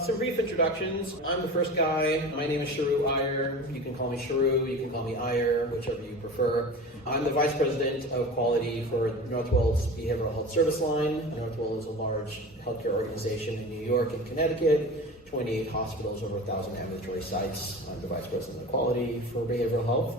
Some brief introductions. I'm the first guy. My name is Sharu Iyer. You can call me Sharu, you can call me Iyer, whichever you prefer. I'm the Vice President of Quality for Northwell's Behavioral Health Service Line. Northwell is a large healthcare organization in New York and Connecticut, 28 hospitals, over 1,000 ambulatory sites. I'm the Vice President of Quality for Behavioral Health.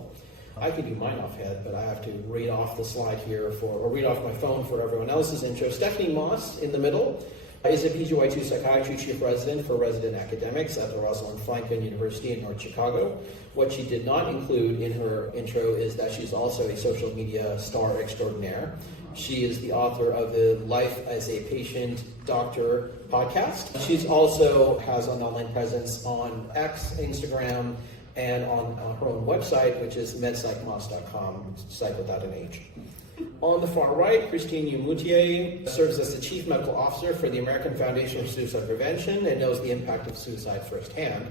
I could do mine offhand, but I have to read off the slide here or read off my phone for everyone else's intro. Stephanie Moss in the middle is a PGY2 Psychiatry Chief Resident for Resident Academics at the Rosalind Franklin University in North Chicago. What she did not include in her intro is that she's also a social media star extraordinaire. She is the author of the Life as a Patient Doctor podcast. She also has an online presence on X, Instagram, and on her own website, which is medpsychmoss.com, psych without an H. On the far right, Christine Mutie serves as the Chief Medical Officer for the American Foundation for Suicide Prevention and knows the impact of suicide firsthand.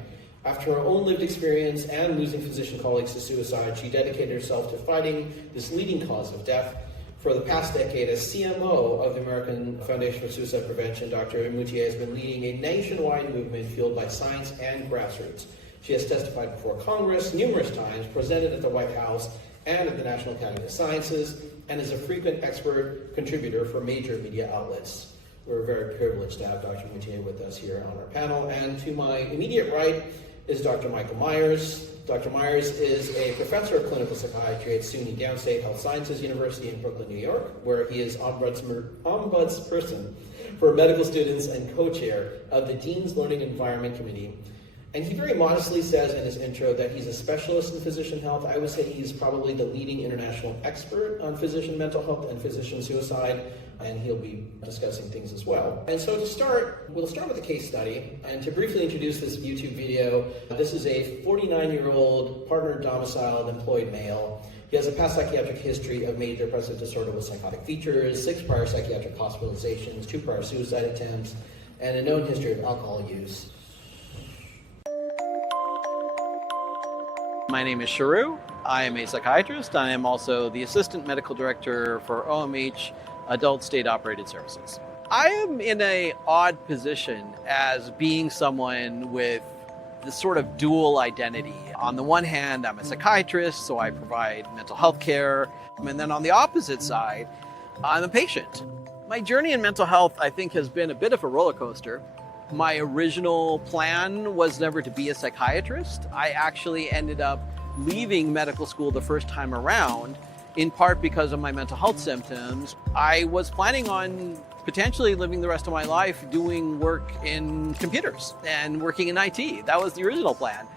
After her own lived experience and losing physician colleagues to suicide, she dedicated herself to fighting this leading cause of death. For the past decade, as CMO of the American Foundation for Suicide Prevention, Dr. Mutie has been leading a nationwide movement fueled by science and grassroots. She has testified before Congress numerous times, presented at the White House and at the National Academy of Sciences, and is a frequent expert contributor for major media outlets. We're very privileged to have Dr. Mutie with us here on our panel. And to my immediate right is Dr. Michael Myers. Dr. Myers is a professor of clinical psychiatry at SUNY Downstate Health Sciences University in Brooklyn, New York, where he is ombudsperson for medical students and co-chair of the Dean's Learning Environment Committee. And he very modestly says in his intro that he's a specialist in physician health. I would say he's probably the leading international expert on physician mental health and physician suicide, and he'll be discussing things as well. And so to start, we'll start with a case study. And to briefly introduce this YouTube video, this is a 49-year-old partner-domiciled employed male. He has a past psychiatric history of major depressive disorder with psychotic features, 6 prior psychiatric hospitalizations, 2 prior suicide attempts, and a known history of alcohol use. My name is Sharu. I am a psychiatrist. I am also the Assistant Medical Director for OMH Adult State Operated Services. I am in an odd position as being someone with this sort of dual identity. On the one hand, I'm a psychiatrist, so I provide mental health care. And then on the opposite side, I'm a patient. My journey in mental health, I think, has been a bit of a roller coaster. My original plan was never to be a psychiatrist. I actually ended up leaving medical school the first time around, in part because of my mental health symptoms. I was planning on potentially living the rest of my life doing work in computers and working in IT. That was the original plan.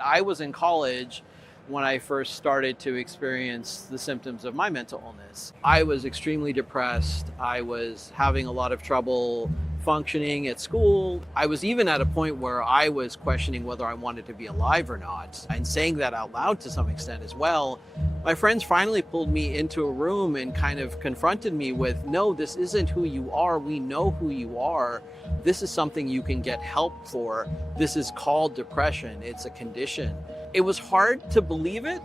I was in college when I first started to experience the symptoms of my mental illness. I was extremely depressed. I was having a lot of trouble functioning at school. I was even at a point where I was questioning whether I wanted to be alive or not, and saying that out loud to some extent as well. My friends finally pulled me into a room and kind of confronted me with, no, this isn't who you are. We know who you are. This is something you can get help for. This is called depression. It's a condition. It was hard to believe it,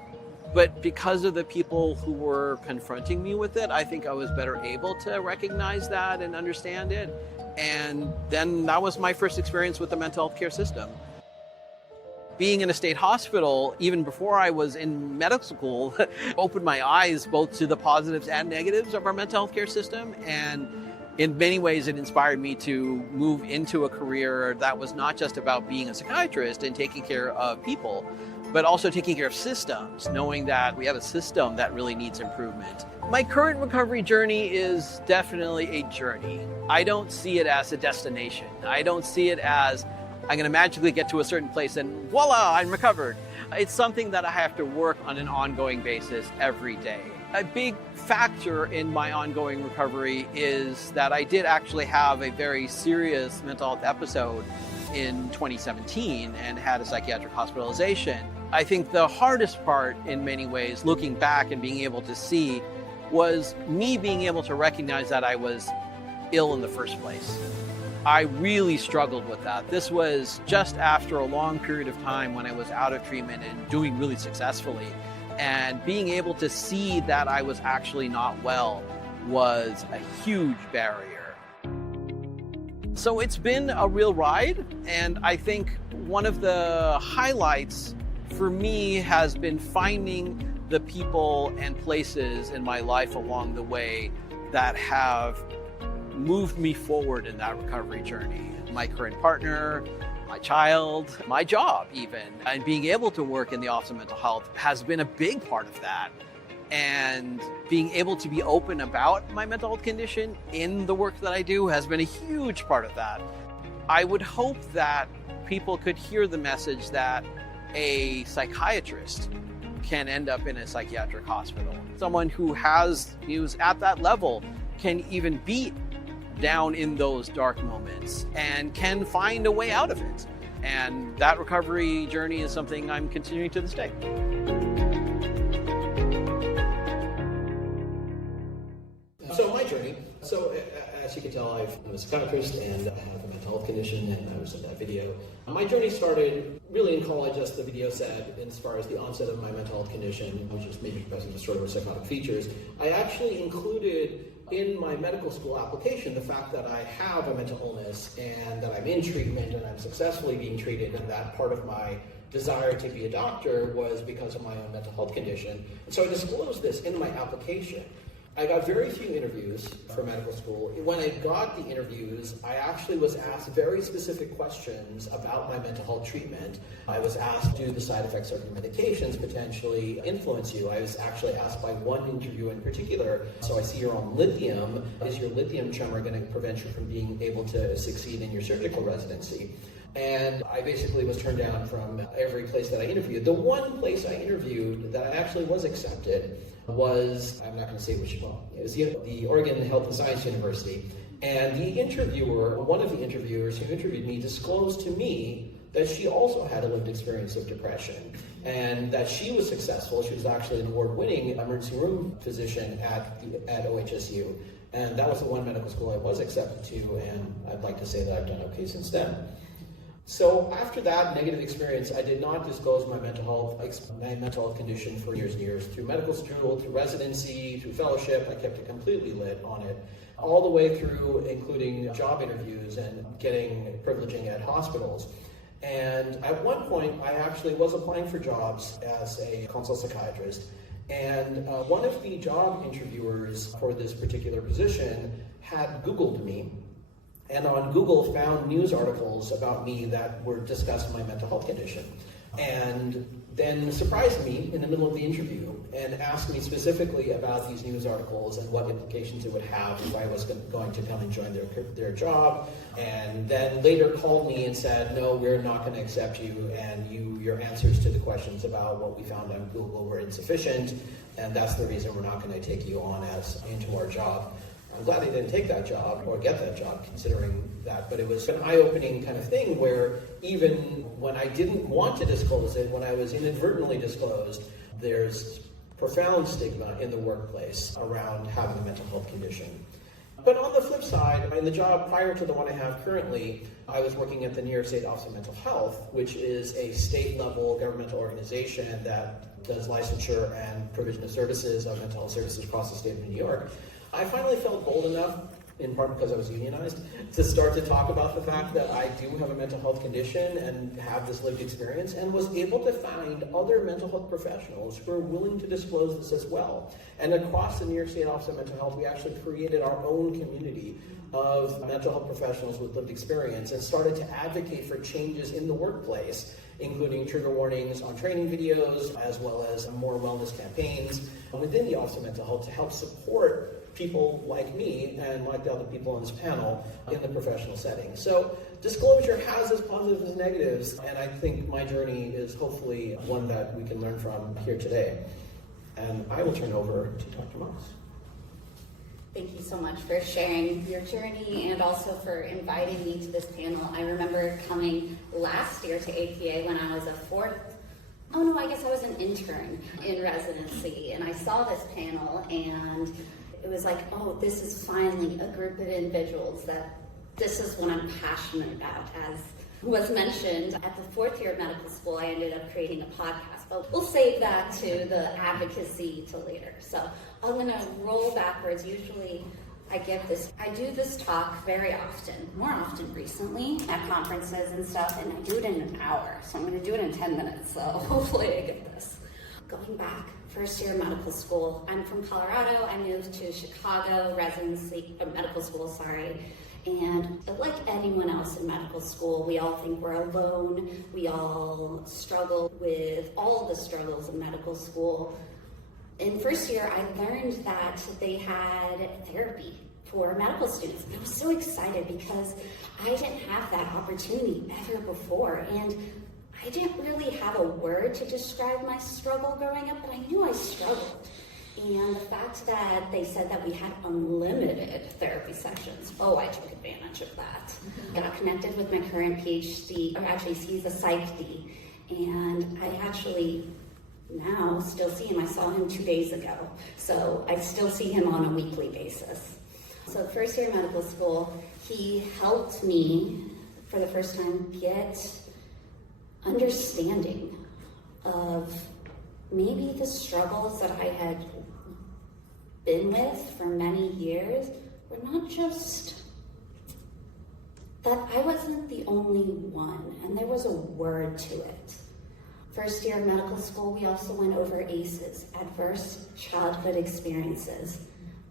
but because of the people who were confronting me with it, I think I was better able to recognize that and understand it. And then that was my first experience with the mental health care system. Being in a state hospital, even before I was in medical school, opened my eyes both to the positives and negatives of our mental health care system. And in many ways, it inspired me to move into a career that was not just about being a psychiatrist and taking care of people, but also taking care of systems, knowing that we have a system that really needs improvement. My current recovery journey is definitely a journey. I don't see it as a destination. I don't see it as I'm going to magically get to a certain place and voila, I'm recovered. It's something that I have to work on an ongoing basis every day. A big factor in my ongoing recovery is that I did actually have a very serious mental health episode in 2017 and had a psychiatric hospitalization. I think the hardest part in many ways, looking back and being able to see, was me being able to recognize that I was ill in the first place. I really struggled with that. This was just after a long period of time when I was out of treatment and doing really successfully. And being able to see that I was actually not well was a huge barrier. So it's been a real ride, and I think one of the highlights for me has been finding the people and places in my life along the way that have moved me forward in that recovery journey. My current partner, my child, my job even, and being able to work in the Office of Mental Health has been a big part of that. And being able to be open about my mental health condition in the work that I do has been a huge part of that. I would hope that people could hear the message that a psychiatrist can end up in a psychiatric hospital. Someone who's at that level can even be down in those dark moments and can find a way out of it. And that recovery journey is something I'm continuing to this day. So my journey, as you can tell, I'm a psychiatrist and I have a mental health condition, and I was in that video. My journey started really in college, as the video said, as far as the onset of my mental health condition, which is maybe because of disorder with psychotic features. I actually included in my medical school application the fact that I have a mental illness and that I'm in treatment and I'm successfully being treated, and that part of my desire to be a doctor was because of my own mental health condition. And so I disclosed this in my application. I got very few interviews for medical school. When I got the interviews, I actually was asked very specific questions about my mental health treatment. I was asked, do the side effects of your medications potentially influence you? I was actually asked by one interviewer in particular, so I see you're on lithium. Is your lithium tremor going to prevent you from being able to succeed in your surgical residency? And I basically was turned down from every place that I interviewed. The one place I interviewed that I actually was accepted was, I'm not going to say which one, it was the Oregon Health and Science University. And the interviewer, one of the interviewers who interviewed me, disclosed to me that she also had a lived experience of depression and that she was successful. She was actually an award-winning emergency room physician at OHSU. And that was the one medical school I was accepted to, and I'd like to say that I've done okay since then. So after that negative experience, I did not disclose my mental health condition for years and years. Through medical school, through residency, through fellowship, I kept it completely lit on it, all the way through including job interviews and getting privileging at hospitals. And at one point, I actually was applying for jobs as a consult psychiatrist. And one of the job interviewers for this particular position had Googled me, and on Google found news articles about me that were discussing my mental health condition, and then surprised me in the middle of the interview and asked me specifically about these news articles and what implications it would have if I was going to come and join their job, and then later called me and said, no, we're not going to accept you, and your answers to the questions about what we found on Google were insufficient, and that's the reason we're not going to take you on into our job. I'm glad they didn't take that job or get that job considering that, but it was an eye-opening kind of thing where even when I didn't want to disclose it, when I was inadvertently disclosed, there's profound stigma in the workplace around having a mental health condition. But on the flip side, in the job prior to the one I have currently, I was working at the New York State Office of Mental Health, which is a state-level governmental organization that does licensure and provision of services, of mental health services across the state of New York. I finally felt bold enough, in part because I was unionized, to start to talk about the fact that I do have a mental health condition and have this lived experience, and was able to find other mental health professionals who are willing to disclose this as well. And across the New York State Office of Mental Health, we actually created our own community of mental health professionals with lived experience and started to advocate for changes in the workplace, including trigger warnings on training videos, as well as more wellness campaigns within the Office of Mental Health to help support people like me and like the other people on this panel in the professional setting. So disclosure has its positives and negatives, and I think my journey is hopefully one that we can learn from here today. And I will turn over to Dr. Moss. Thank you so much for sharing your journey and also for inviting me to this panel. I remember coming last year to APA when I was I was an intern in residency, and I saw this panel, and it was like, oh, this is finally a group of individuals that this is what I'm passionate about. As was mentioned, at the fourth year of medical school, I ended up creating a podcast, but we'll save that to the advocacy to later. So I'm going to roll backwards. Usually I do this talk very often, more often recently at conferences and stuff, and I do it in an hour. So I'm going to do it in 10 minutes, so hopefully I get this. Going back, first year of medical school. I'm from Colorado. I moved to Chicago, medical school, and like anyone else in medical school, we all think we're alone. We all struggle with all the struggles of medical school. In first year, I learned that they had therapy for medical students. And I was so excited because I didn't have that opportunity ever before. And I didn't really have a word to describe my struggle growing up, but I knew I struggled. And the fact that they said that we had unlimited therapy sessions, I took advantage of that. I got connected with my current PhD, or actually he's a Psych D, and I actually now still see him. I saw him 2 days ago, so I still see him on a weekly basis. So first year of medical school, he helped me for the first time get understanding of maybe the struggles that I had been with for many years were not just that I wasn't the only one, and there was a word to it. First year of medical school, we also went over ACEs, Adverse Childhood Experiences.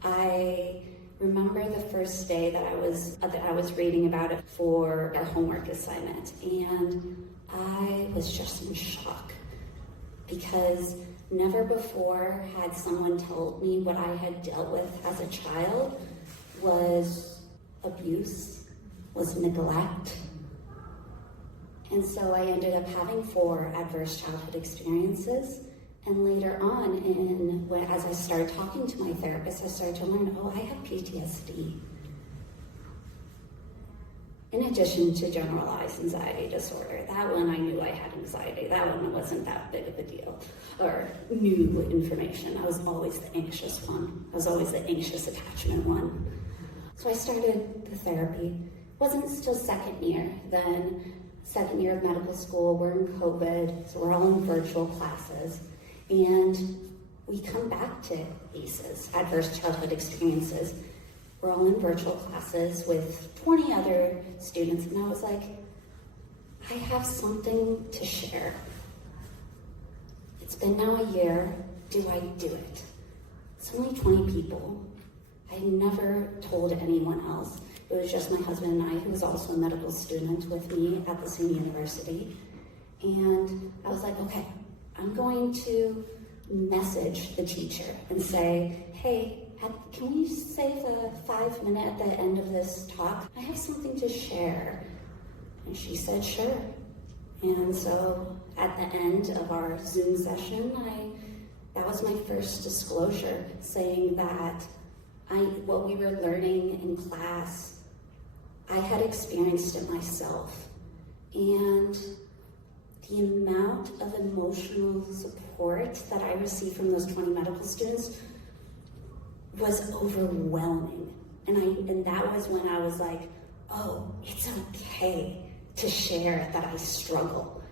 I remember the first day that I was reading about it for a homework assignment, and I was just in shock because never before had someone told me what I had dealt with as a child was abuse, was neglect. And so I ended up having 4 adverse childhood experiences. And later on, as I started talking to my therapist, I started to learn, I have PTSD. In addition to generalized anxiety disorder. That one I knew I had anxiety. That one wasn't that big of a deal or new information. I was always the anxious one. I was always the anxious attachment one. So I started the therapy. It wasn't still second year. Then second year of medical school, we're in COVID, so we're all in virtual classes. And we come back to ACEs, Adverse Childhood Experiences. We're all in virtual classes with 20 other students, and I was like, I have something to share. It's been now a year. Do I do it? It's only 20 people. I never told anyone else. It was just my husband and I, who was also a medical student with me at the same university. And I was like, okay, I'm going to message the teacher and say, hey, can we save a 5-minute at the end of this talk? I have something to share. And she said, sure. And so at the end of our Zoom session, that was my first disclosure, saying that what we were learning in class, I had experienced it myself. And the amount of emotional support that I received from those 20 medical students was overwhelming. And that was when I was like, it's okay to share that I struggle.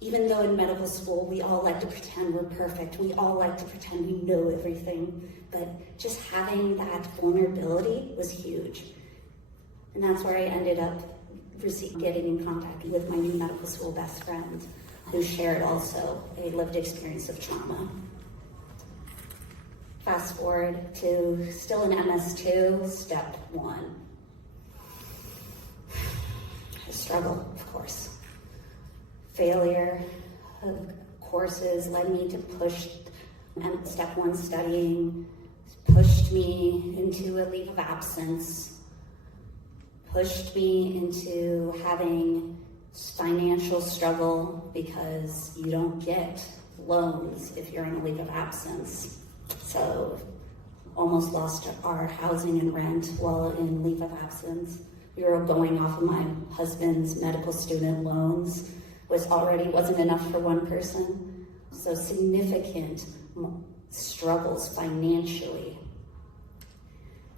Even though in medical school, we all like to pretend we're perfect. We all like to pretend we know everything. But just having that vulnerability was huge. And that's where I ended up getting in contact with my new medical school best friend, who shared also a lived experience of trauma. Fast forward to still in MS2, step 1. I struggle, of course. Failure of courses led me to push step 1 studying, pushed me into a leave of absence, pushed me into having financial struggle because you don't get loans if you're on a leave of absence. So almost lost our housing and rent while in leave of absence. We were going off of my husband's medical student loans, which already wasn't enough for one person. So significant struggles financially.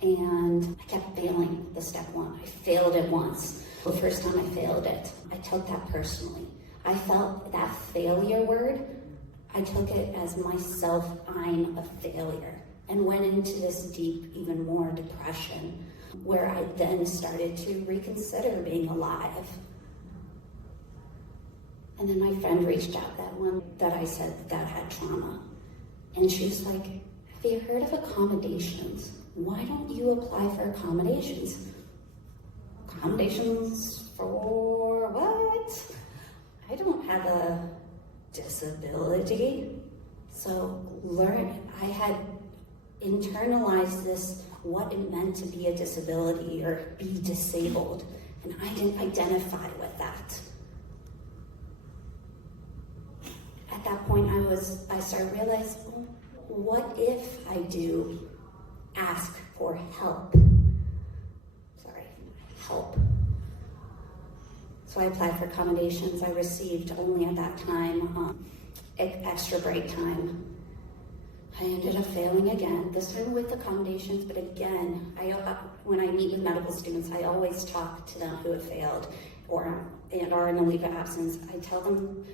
And I kept failing the step 1. I failed it once. The first time I failed it, I took that personally. I felt that failure word, I took it as myself, I'm a failure. and went into this deep, even more depression, where I then started to reconsider being alive. And then my friend reached out, that one that I said that had trauma. And she was like, have you heard of accommodations? Why don't you apply for accommodations? Accommodations for what? I don't have a disability. So I had internalized this, what it meant to be a disability or be disabled. And I didn't identify with that. At that point, I started realizing, well, what if I do ask for help? Help. So I applied for accommodations. I received only at that time extra break time. I ended up failing again, this time with accommodations, but again, when I meet with medical students, I always talk to them who have failed and are in a leave of absence. I tell them,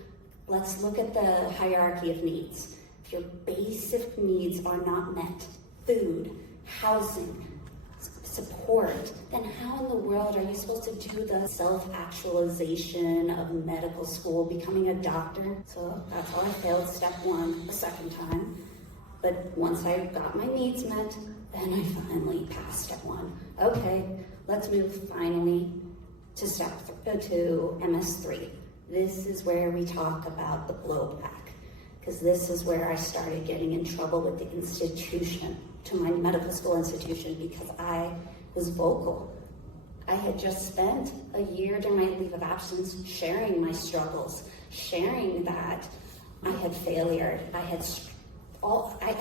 let's look at the hierarchy of needs. If your basic needs are not met, food, housing, support, then how in the world are you supposed to do the self-actualization of medical school, becoming a doctor? So that's how I failed step one the second time. But once I got my needs met, then I finally passed step one. Okay, let's move finally to to MS3. This is where we talk about the blowback, because this is where I started getting in trouble with the institution, to my medical school institution, because I was vocal. I had just spent a year during my leave of absence sharing my struggles, sharing that I had failure, I had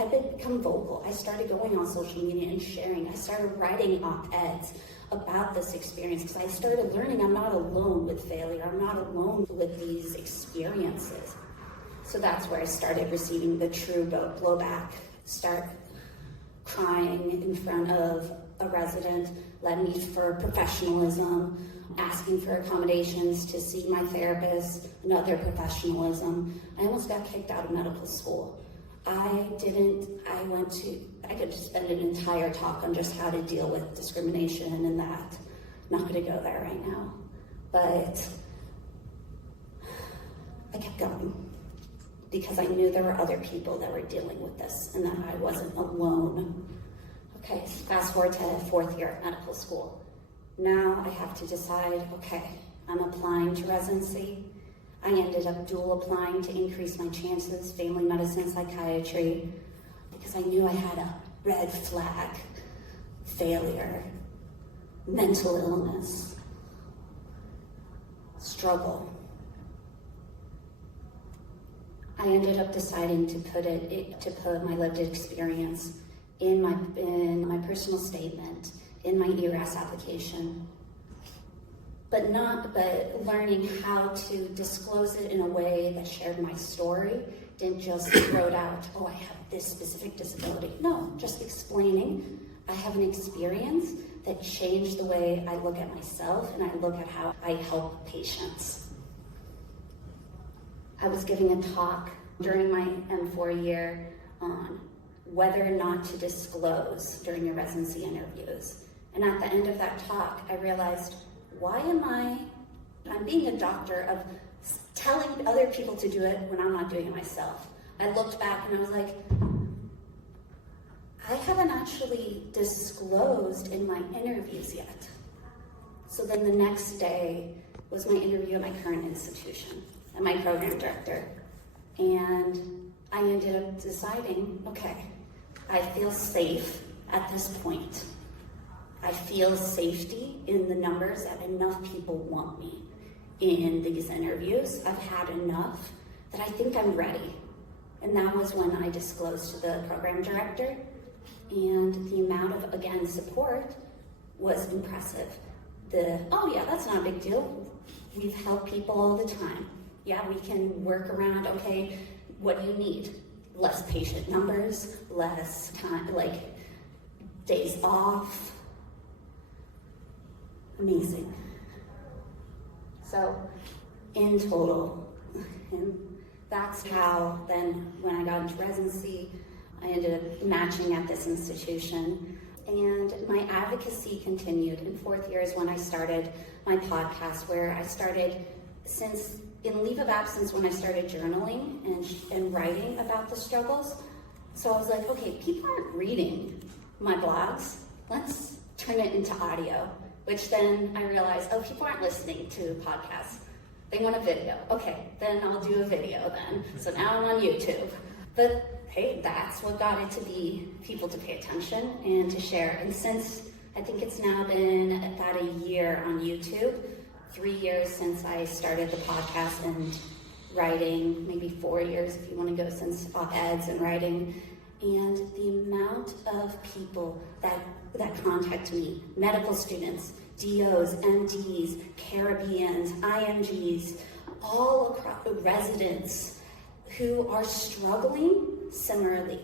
become vocal. I started going on social media and sharing. I started writing op-eds about this experience, because I started learning I'm not alone with failure. I'm not alone with these experiences. So that's where I started receiving the true blowback. Start crying in front of a resident, led me for professionalism, asking for accommodations to see my therapist, another professionalism. I almost got kicked out of medical school. I could just spend an entire talk on just how to deal with discrimination and that. Not gonna go there right now. But I kept going because I knew there were other people that were dealing with this and that I wasn't alone. Okay, so fast forward to fourth year at medical school. Now I have to decide, okay, I'm applying to residency. I ended up dual applying to increase my chances, family medicine, psychiatry, because I knew I had a red flag, failure, mental illness, struggle. I ended up deciding to put my lived experience in my personal statement, in my ERAS application, but learning how to disclose it in a way that shared my story, didn't just throw it out, oh, I have this specific disability. No, just explaining, I have an experience that changed the way I look at myself and I look at how I help patients. I was giving a talk during my M4 year on whether or not to disclose during your residency interviews. And at the end of that talk, I realized, why am I'm being a doctor of telling other people to do it when I'm not doing it myself. I looked back and I was like, I haven't actually disclosed in my interviews yet. So then the next day was my interview at my current institution, and my program director. And I ended up deciding, okay, I feel safe at this point. I feel safety in the numbers that enough people want me in these interviews. I've had enough that I think I'm ready. And that was when I disclosed to the program director, and the amount of, again, support was impressive. Oh yeah, that's not a big deal. We've helped people all the time. Yeah, we can work around, okay, what do you need? Less patient numbers, less time, days off. Amazing. So, in total, and that's how then when I got into residency, I ended up matching at this institution. And my advocacy continued in fourth year is when I started my podcast, where I started, since in leave of absence, when I started journaling and writing about the struggles. So I was like, okay, people aren't reading my blogs. Let's turn it into audio, which then I realized, oh, people aren't listening to podcasts. They want a video. Okay, then I'll do a video then. So now I'm on YouTube. But hey, that's what got it to be people to pay attention and to share. And since, I think it's now been about a year on YouTube, 3 years since I started the podcast and writing, maybe 4 years if you want to go since op-eds and writing. And the amount of people that contact me, medical students, DOs, MDs, Caribbeans, IMGs, all across, residents who are struggling similarly,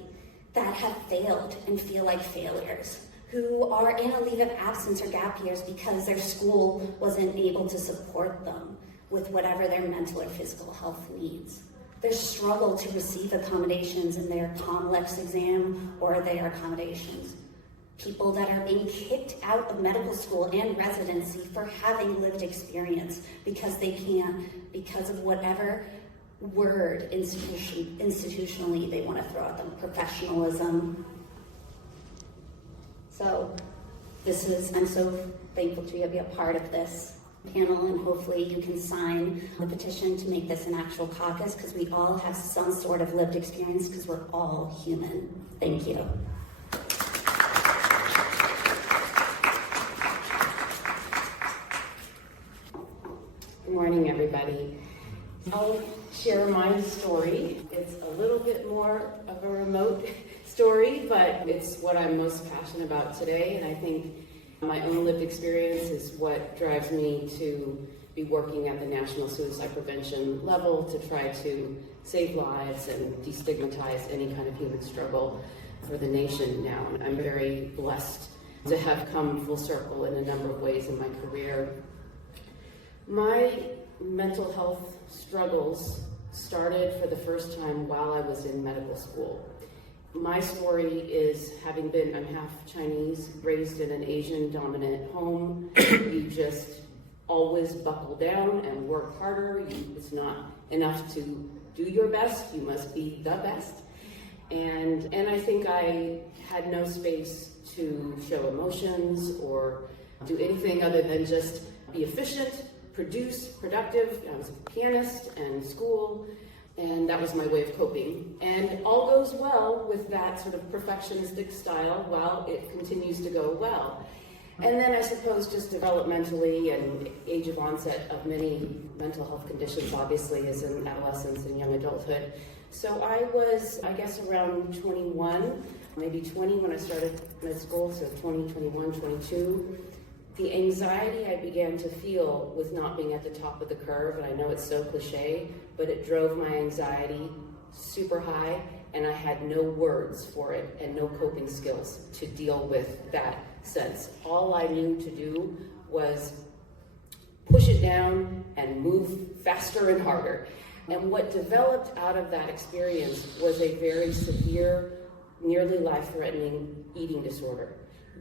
that have failed and feel like failures, who are in a leave of absence or gap years because their school wasn't able to support them with whatever their mental or physical health needs. Their struggle to receive accommodations in their complex exam or their accommodations. People that are being kicked out of medical school and residency for having lived experience because they can't, because of whatever word institutionally they want to throw at them, professionalism. So I'm so thankful to be a part of this panel, and hopefully you can sign the petition to make this an actual caucus, because we all have some sort of lived experience, because we're all human. Thank you. Good morning, everybody. I'll share my story. It's a little bit more of a remote story, but it's what I'm most passionate about today, and I think my own lived experience is what drives me to be working at the national suicide prevention level to try to save lives and destigmatize any kind of human struggle for the nation now. I'm very blessed to have come full circle in a number of ways in my career. My mental health struggles started for the first time while I was in medical school. My story is having been, I'm half Chinese, raised in an Asian dominant home. You just always buckle down and work harder. It's not enough to do your best, you must be the best. And I think I had no space to show emotions or do anything other than just be efficient, productive. I was a pianist and school, and that was my way of coping. And all goes well with that sort of perfectionistic style while it continues to go well. And then I suppose just developmentally and age of onset of many mental health conditions obviously is in adolescence and young adulthood. So I was, I guess, around 21, maybe 20 when I started med school, so 20, 21, 22. The anxiety I began to feel with not being at the top of the curve, and I know it's so cliche, but it drove my anxiety super high, and I had no words for it and no coping skills to deal with that sense. All I knew to do was push it down and move faster and harder. And what developed out of that experience was a very severe, nearly life-threatening eating disorder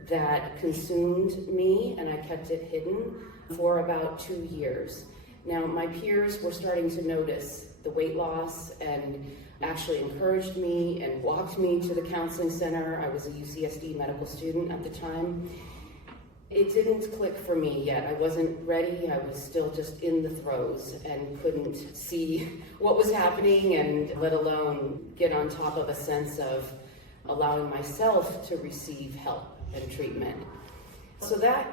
that consumed me, and I kept it hidden for about 2 years. Now, my peers were starting to notice the weight loss and actually encouraged me and walked me to the counseling center. I was a UCSD medical student at the time. It didn't click for me yet. I wasn't ready. I was still just in the throes and couldn't see what was happening, and let alone get on top of a sense of allowing myself to receive help and treatment. So that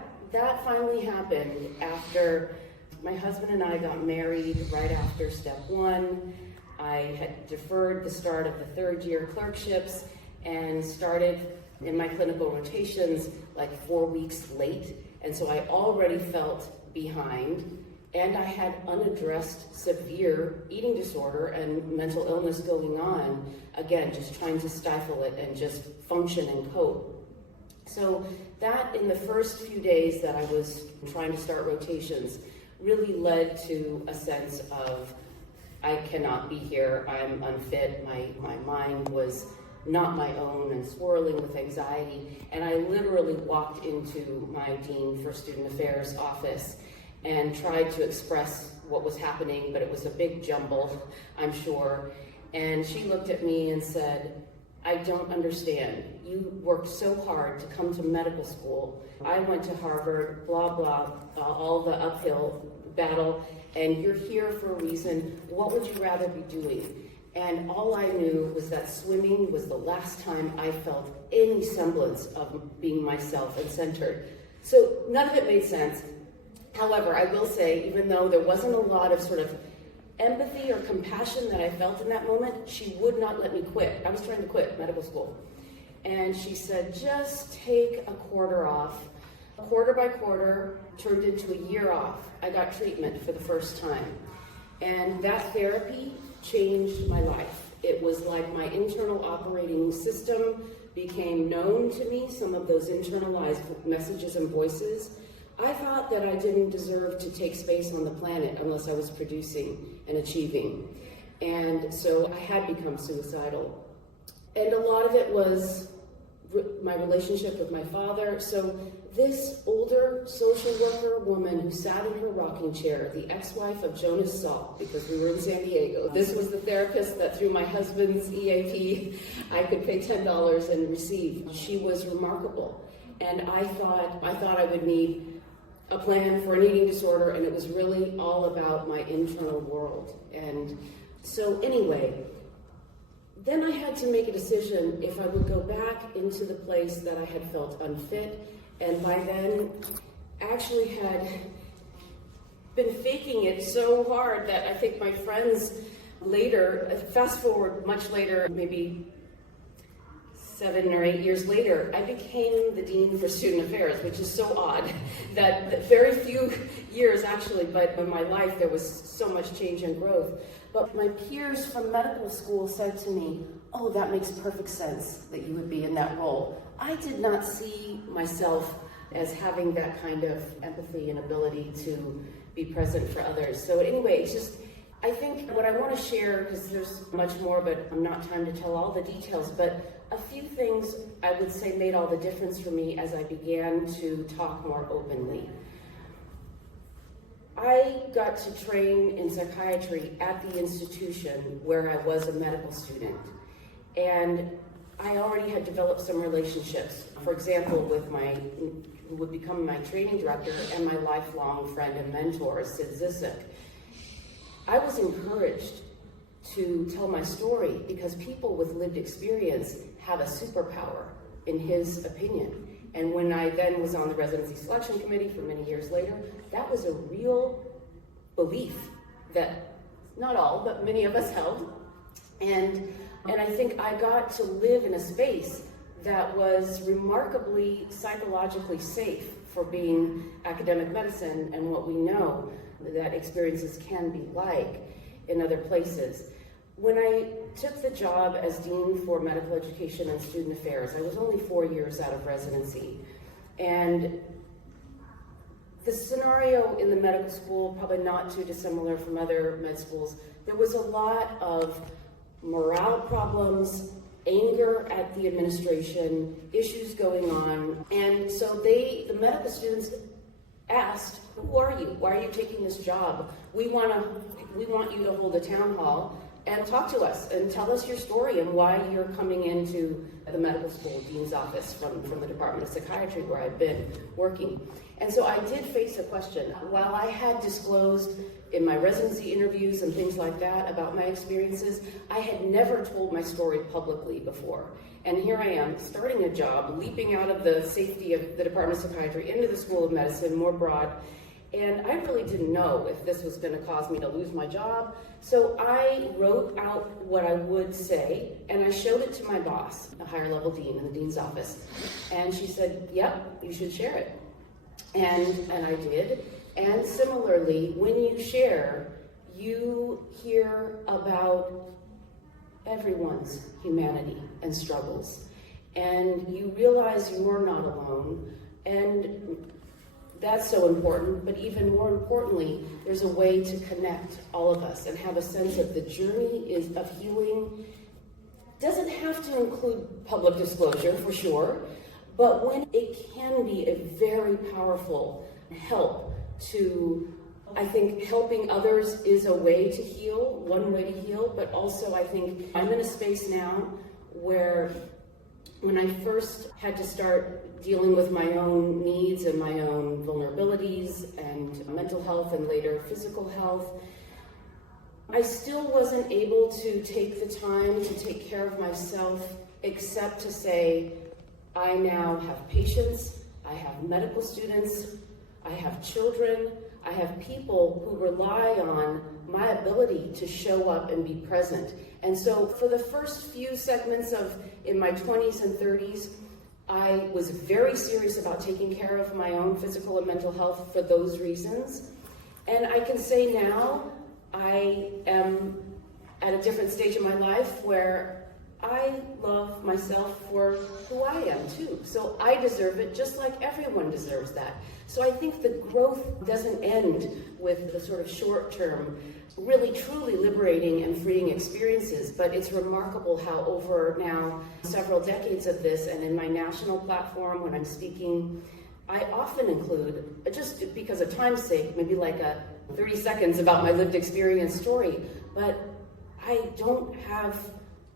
finally happened after my husband and I got married right after step 1. I had deferred the start of the 3rd year clerkships and started in my clinical rotations like 4 weeks late. And so I already felt behind, and I had unaddressed severe eating disorder and mental illness going on. Again, just trying to stifle it and just function and cope. So that, in the first few days that I was trying to start rotations, really led to a sense of, I cannot be here, I'm unfit. My mind was not my own and swirling with anxiety. And I literally walked into my Dean for Student Affairs office and tried to express what was happening, but it was a big jumble, I'm sure. And she looked at me and said, I don't understand. You worked so hard to come to medical school. I went to Harvard, blah, blah, all the uphill battle, and you're here for a reason. What would you rather be doing? And all I knew was that swimming was the last time I felt any semblance of being myself and centered. So none of it made sense. However, I will say, even though there wasn't a lot of sort of empathy or compassion that I felt in that moment, she would not let me quit. I was trying to quit medical school. And she said, just take a quarter off. Quarter by quarter turned into a year off. I got treatment for the first time. And that therapy changed my life. It was like my internal operating system became known to me, some of those internalized messages and voices. I thought that I didn't deserve to take space on the planet unless I was producing and achieving. And so I had become suicidal. And a lot of it was my relationship with my father. So this older social worker woman who sat in her rocking chair, the ex-wife of Jonas Salk, because we were in San Diego. This was the therapist that through my husband's EAP, I could pay $10 and receive. She was remarkable. And I thought I would need a plan for an eating disorder, and it was really all about my internal world. And so anyway, then I had to make a decision if I would go back into the place that I had felt unfit, and by then actually had been faking it so hard that I think my friends later, fast forward much later, maybe 7 or 8 years later, I became the Dean for Student Affairs, which is so odd that very few years actually, but in my life there was so much change and growth. But my peers from medical school said to me, oh, that makes perfect sense that you would be in that role. I did not see myself as having that kind of empathy and ability to be present for others. So anyway, it's just, I think what I want to share, because there's much more, but I'm not time to tell all the details, but a few things I would say made all the difference for me as I began to talk more openly. I got to train in psychiatry at the institution where I was a medical student, and I already had developed some relationships. For example, with who would become my training director and my lifelong friend and mentor, Sid Zizek. I was encouraged to tell my story because people with lived experience have a superpower, in his opinion. And when I then was on the residency selection committee for many years later, that was a real belief that not all, but many of us held. And I think I got to live in a space that was remarkably psychologically safe for being academic medicine and what we know that experiences can be like in other places. When I took the job as Dean for Medical Education and Student Affairs, I was only 4 years out of residency. And the scenario in the medical school, probably not too dissimilar from other med schools, there was a lot of morale problems, anger at the administration, issues going on. And so the medical students asked, who are you? Why are you taking this job? We want you to hold a town hall and talk to us and tell us your story and why you're coming into the medical school dean's office from the Department of Psychiatry where I've been working. And so I did face a question. While I had disclosed in my residency interviews and things like that about my experiences, I had never told my story publicly before. And here I am, starting a job, leaping out of the safety of the Department of Psychiatry into the School of Medicine, more broad. And I really didn't know if this was going to cause me to lose my job. So I wrote out what I would say, and I showed it to my boss, a higher level dean in the dean's office. And she said, yep, you should share it. And I did. And similarly, when you share, you hear about everyone's humanity and struggles. And you realize you're not alone. And that's so important, but even more importantly, there's a way to connect all of us and have a sense of the journey of healing doesn't have to include public disclosure, for sure, but when it can be a very powerful help to, I think helping others is a way to heal, one way to heal, but also I think I'm in a space now where when I first had to start dealing with my own needs and my own vulnerabilities and mental health and later physical health, I still wasn't able to take the time to take care of myself except to say, I now have patients, I have medical students, I have children, I have people who rely on my ability to show up and be present. And so for the first few segments in my 20s and 30s, I was very serious about taking care of my own physical and mental health for those reasons. And I can say now, I am at a different stage in my life where I love myself for who I am too. So I deserve it just like everyone deserves that. So I think the growth doesn't end with the sort of short-term, really truly liberating and freeing experiences, but it's remarkable how over now several decades of this and in my national platform when I'm speaking, I often include, just because of time's sake, maybe like a 30 seconds about my lived experience story, but I don't have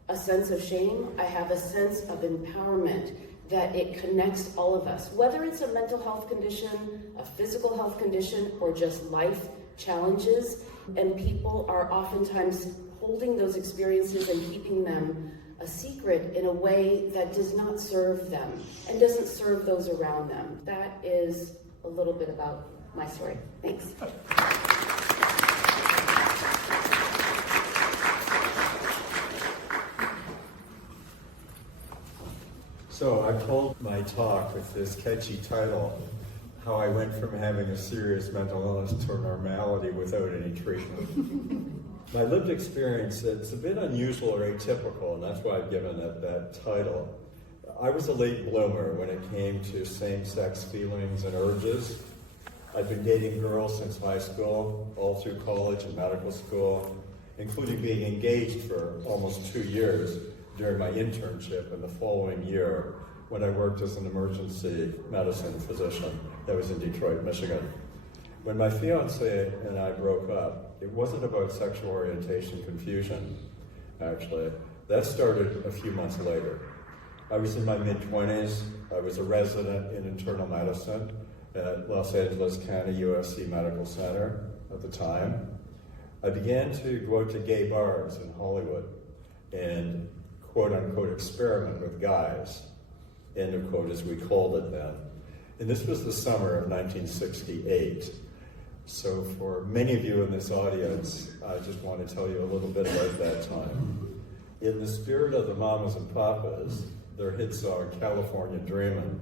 a sense of shame. I have a sense of empowerment that it connects all of us, whether it's a mental health condition, a physical health condition, or just life challenges. And people are oftentimes holding those experiences and keeping them a secret in a way that does not serve them and doesn't serve those around them. That is a little bit about my story. Thanks. So I called my talk with this catchy title, How I Went from Having a Serious Mental Illness to Normality Without Any Treatment. My lived experience, it's a bit unusual or atypical, and that's why I've given it that title. I was a late bloomer when it came to same-sex feelings and urges. I've been dating girls since high school, all through college and medical school, including being engaged for almost 2 years during my internship in the following year when I worked as an emergency medicine physician. That was in Detroit, Michigan. When my fiance and I broke up, it wasn't about sexual orientation confusion, actually. That started a few months later. I was in my mid-20s. I was a resident in internal medicine at Los Angeles County USC Medical Center at the time. I began to go out to gay bars in Hollywood and quote-unquote experiment with guys, end of quote, as we called it then. And this was the summer of 1968. So for many of you in this audience, I just want to tell you a little bit about that time. In the spirit of the Mamas and Papas, their hit song, California Dreamin',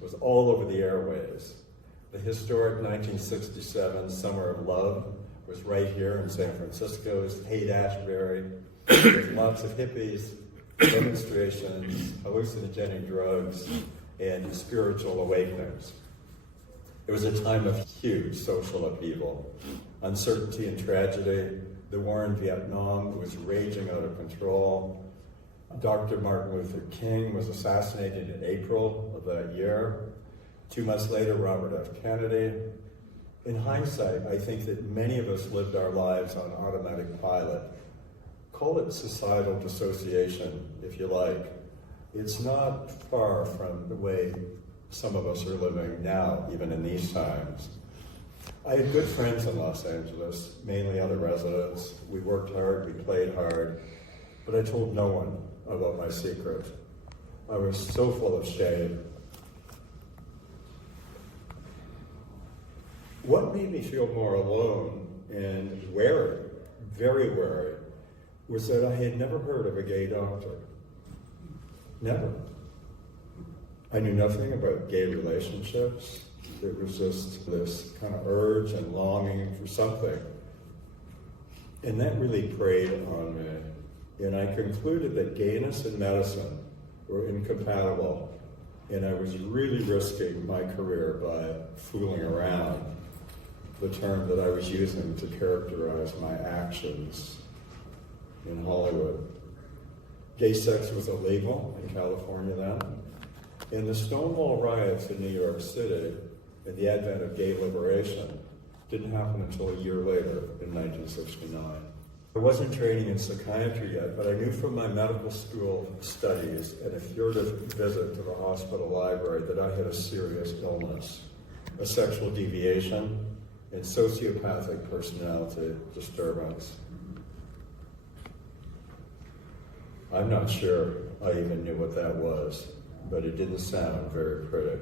was all over the airwaves. The historic 1967 Summer of Love was right here in San Francisco's Haight-Ashbury, with lots of hippies, demonstrations, hallucinogenic drugs, and spiritual awakenings. It was a time of huge social upheaval, uncertainty and tragedy. The war in Vietnam was raging out of control. Dr. Martin Luther King was assassinated in April of that year. 2 months later, Robert F. Kennedy. In hindsight, I think that many of us lived our lives on automatic pilot. Call it societal dissociation, if you like. It's not far from the way some of us are living now, even in these times. I had good friends in Los Angeles, mainly other residents. We worked hard, we played hard, but I told no one about my secret. I was so full of shame. What made me feel more alone and wary, very wary, was that I had never heard of a gay doctor. Never. I knew nothing about gay relationships. It was just this kind of urge and longing for something. And that really preyed on me. And I concluded that gayness and medicine were incompatible. And I was really risking my career by fooling around, the term that I was using to characterize my actions in Hollywood. Gay sex was illegal in California then. And the Stonewall riots in New York City and the advent of gay liberation didn't happen until a year later in 1969. I wasn't training in psychiatry yet, but I knew from my medical school studies and a furtive visit to the hospital library that I had a serious illness, a sexual deviation, and sociopathic personality disturbance. I'm not sure I even knew what that was, but it didn't sound very pretty.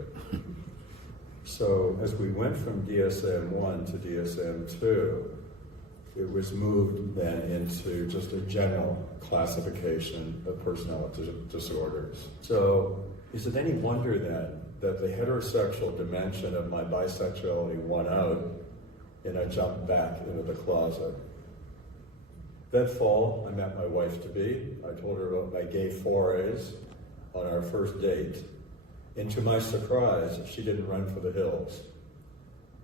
So as we went from DSM-1 to DSM-2, it was moved then into just a general classification of personality disorders. So is it any wonder then that the heterosexual dimension of my bisexuality won out and I jumped back into the closet? That fall, I met my wife-to-be. I told her about my gay forays on our first date. And to my surprise, she didn't run for the hills.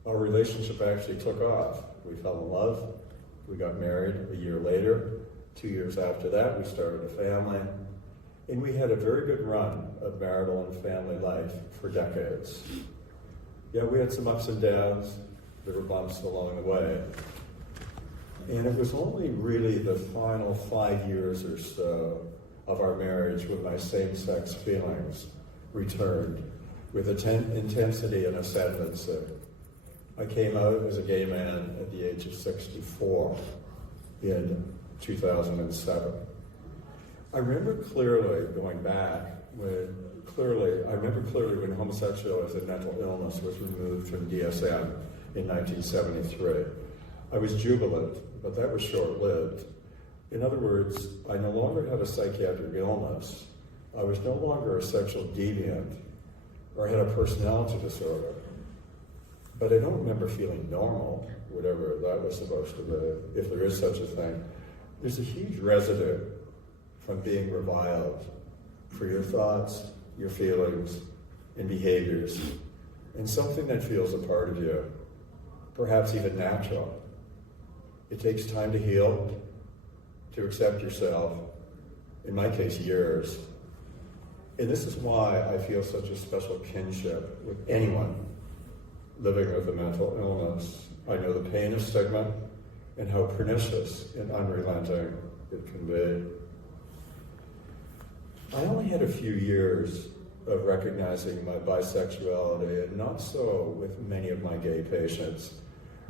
Our relationship actually took off. We fell in love. We got married a year later. 2 years after that, we started a family. And we had a very good run of marital and family life for decades. Yeah, we had some ups and downs. There were bumps along the way. And it was only really the final 5 years or so of our marriage when my same-sex feelings returned with intensity and ascendancy. I came out as a gay man at the age of 64 in 2007. I remember clearly going back when homosexuality as a mental illness was removed from DSM in 1973. I was jubilant, but that was short-lived. In other words, I no longer had a psychiatric illness. I was no longer a sexual deviant or had a personality disorder. But I don't remember feeling normal, whatever that was supposed to be, if there is such a thing. There's a huge residue from being reviled for your thoughts, your feelings, and behaviors, and something that feels a part of you, perhaps even natural. It takes time to heal, to accept yourself, in my case, years. And this is why I feel such a special kinship with anyone living with a mental illness. I know the pain of stigma and how pernicious and unrelenting it can be. I only had a few years of recognizing my bisexuality, and not so with many of my gay patients.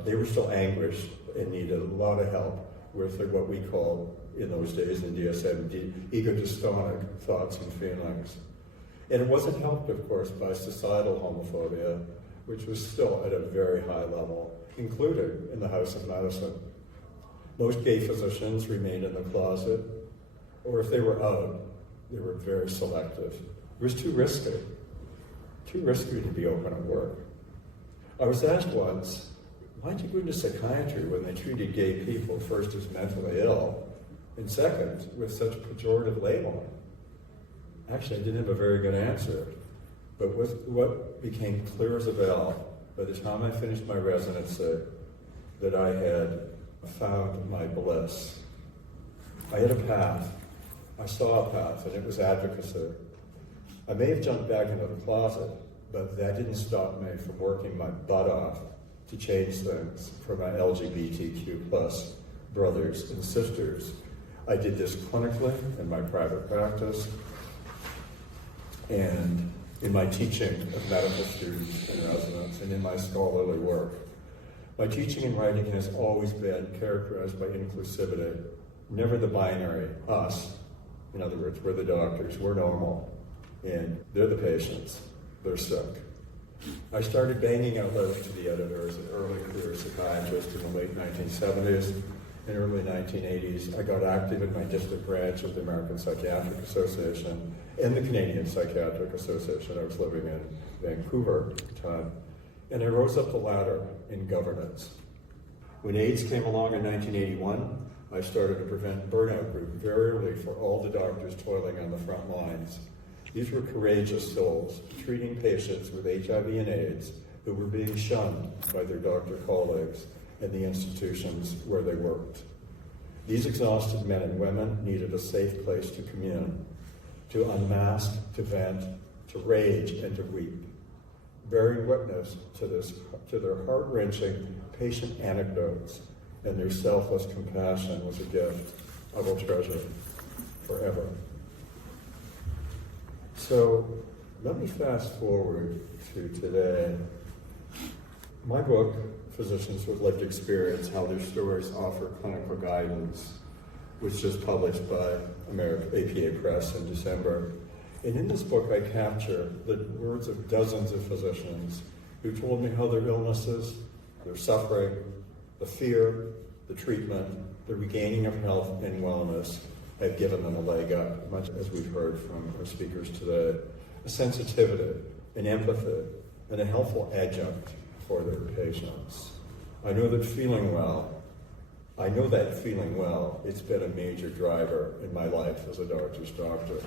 They were still anguished and needed a lot of help with what we call, in those days in DSM, ego-dystonic thoughts and feelings. And it wasn't helped, of course, by societal homophobia, which was still at a very high level, including in the House of Medicine. Most gay physicians remained in the closet, or if they were out, they were very selective. It was too risky to be open at work. I was asked once, why'd you go into psychiatry when they treated gay people first as mentally ill, and second, with such pejorative labeling? Actually, I didn't have a very good answer, but what became clear as a bell by the time I finished my residency, that I had found my bliss. I had a path. I saw a path, and it was advocacy. I may have jumped back into the closet, but that didn't stop me from working my butt off to change things for my LGBTQ plus brothers and sisters. I did this clinically in my private practice and in my teaching of medical students and residents and in my scholarly work. My teaching and writing has always been characterized by inclusivity, never the binary, us. In other words, we're the doctors, we're normal, and they're the patients, they're sick. I started banging out letters to the editors and early career psychiatrists in the late 1970s and early 1980s. I got active in my district branch of the American Psychiatric Association and the Canadian Psychiatric Association. I was living in Vancouver at the time. And I rose up the ladder in governance. When AIDS came along in 1981, I started a prevent burnout group very early for all the doctors toiling on the front lines. These were courageous souls treating patients with HIV and AIDS who were being shunned by their doctor colleagues and the institutions where they worked. These exhausted men and women needed a safe place to commune, to unmask, to vent, to rage, and to weep. Bearing witness to their heart-wrenching patient anecdotes and their selfless compassion was a gift I will treasure forever. So let me fast forward to today. My book, Physicians with Lived Experience, How Their Stories Offer Clinical Guidance, was just published by American APA Press in December. And in this book, I capture the words of dozens of physicians who told me how their illnesses, their suffering, the fear, the treatment, the regaining of health and wellness have given them a leg up, much as we've heard from our speakers today. A sensitivity, an empathy, and a helpful adjunct for their patients. I know that feeling well, it's been a major driver in my life as a doctor's doctor.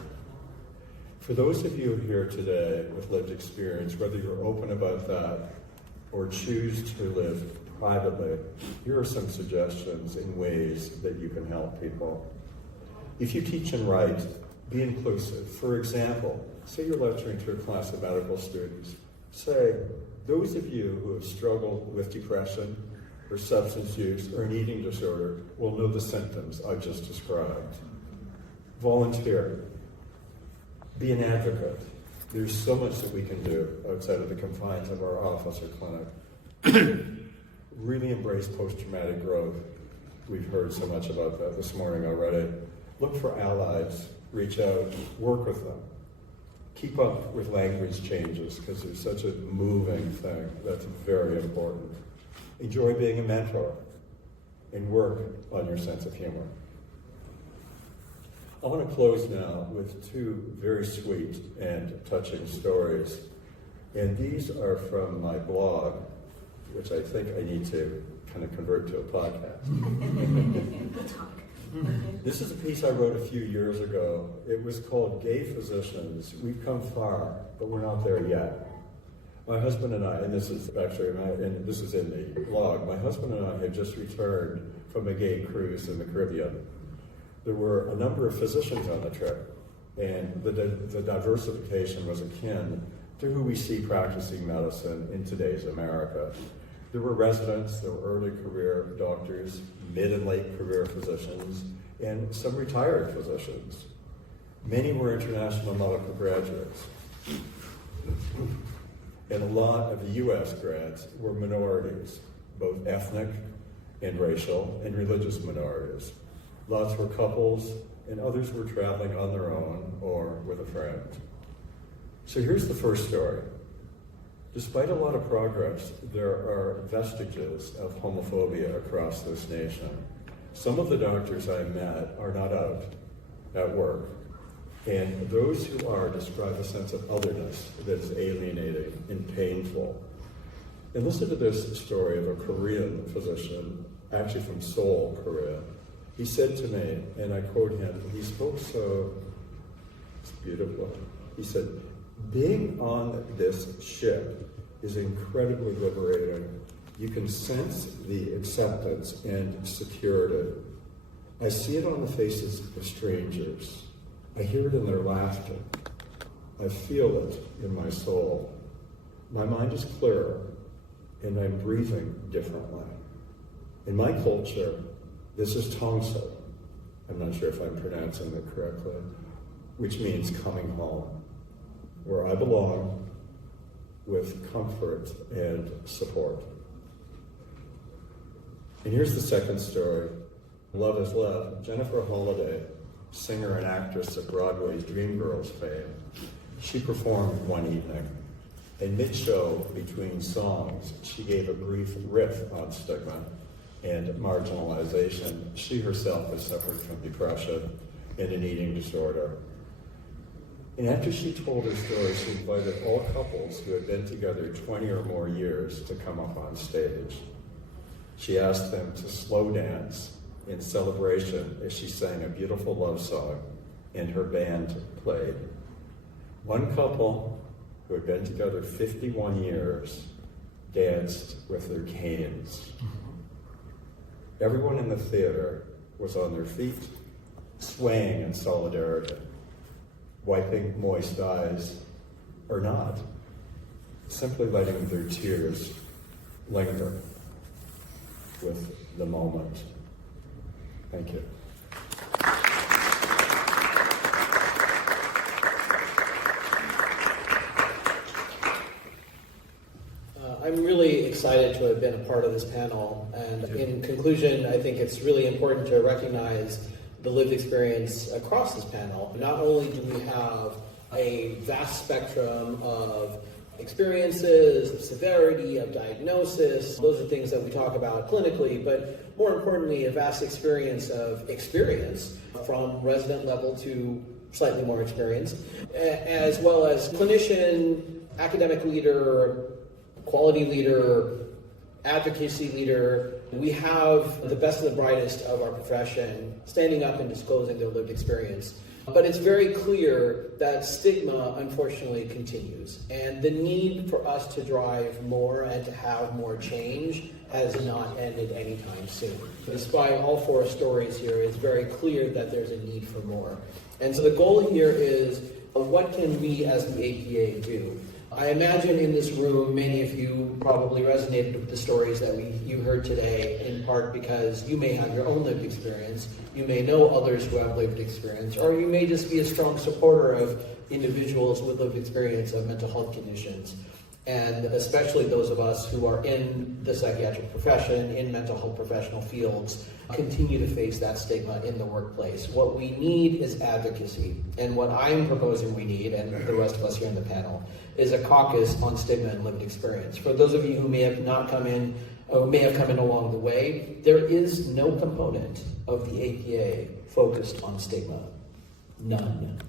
For those of you here today with lived experience, whether you're open about that or choose to live privately, here are some suggestions in ways that you can help people. If you teach and write, be inclusive. For example, say you're lecturing to a class of medical students. Say, those of you who have struggled with depression or substance use or an eating disorder will know the symptoms I've just described. Volunteer. Be an advocate. There's so much that we can do outside of the confines of our office or clinic. Really embrace post-traumatic growth. We've heard so much about that this morning already. Look for allies, reach out, work with them. Keep up with language changes because there's such a moving thing. That's very important. Enjoy being a mentor and work on your sense of humor. I want to close now with two very sweet and touching stories. And these are from my blog, which I think I need to kind of convert to a podcast. This is a piece I wrote a few years ago. It was called Gay Physicians. We've come far, but we're not there yet. My husband and I, and this is actually, and this is in the blog, my husband and I had just returned from a gay cruise in the Caribbean. There were a number of physicians on the trip, and the diversification was akin to who we see practicing medicine in today's America. There were residents, there were early career doctors, mid and late career physicians, and some retired physicians. Many were international medical graduates. And a lot of the US grads were minorities, both ethnic and racial and religious minorities. Lots were couples, and others were traveling on their own or with a friend. So here's the first story. Despite a lot of progress, there are vestiges of homophobia across this nation. Some of the doctors I met are not out at work, and those who are describe a sense of otherness that is alienating and painful. And listen to this story of a Korean physician, actually from Seoul, Korea. He said to me, and I quote him, he spoke so, it's beautiful. He said, "Being on this ship is incredibly liberating. You can sense the acceptance and security. I see it on the faces of strangers. I hear it in their laughter. I feel it in my soul. My mind is clearer, and I'm breathing differently. In my culture, this is Tongso. I'm not sure if I'm pronouncing it correctly, which means coming home, where I belong with comfort and support." And here's the second story. Love is Love. Jennifer Holliday, singer and actress of Broadway's Dreamgirls fame, she performed one evening. And mid-show, between songs, she gave a brief riff on stigma and marginalization. She herself has suffered from depression and an eating disorder. And after she told her story, she invited all couples who had been together 20 or more years to come up on stage. She asked them to slow dance in celebration as she sang a beautiful love song and her band played. One couple who had been together 51 years danced with their canes. Everyone in the theater was on their feet, swaying in solidarity, wiping moist eyes or not, simply letting their tears linger with the moment. Thank you. I'm really excited to have been a part of this panel, and in conclusion, I think it's really important to recognize the lived experience across this panel. Not only do we have a vast spectrum of experiences, of severity, of diagnosis, those are things that we talk about clinically, but more importantly, a vast experience from resident level to slightly more experienced, as well as clinician, academic leader, quality leader, advocacy leader. We have the best and the brightest of our profession standing up and disclosing their lived experience. But it's very clear that stigma, unfortunately, continues. And the need for us to drive more and to have more change has not ended anytime soon. Despite all four stories here, it's very clear that there's a need for more. And so the goal here is, what can we as the APA do? I imagine in this room, many of you probably resonated with the stories that you heard today, in part because you may have your own lived experience, you may know others who have lived experience, or you may just be a strong supporter of individuals with lived experience of mental health conditions. And especially those of us who are in the psychiatric profession, in mental health professional fields, continue to face that stigma in the workplace. What we need is advocacy. And what I'm proposing we need, and the rest of us here in the panel, is a caucus on stigma and lived experience. For those of you who may have not come in, or may have come in along the way, there is no component of the APA focused on stigma. None.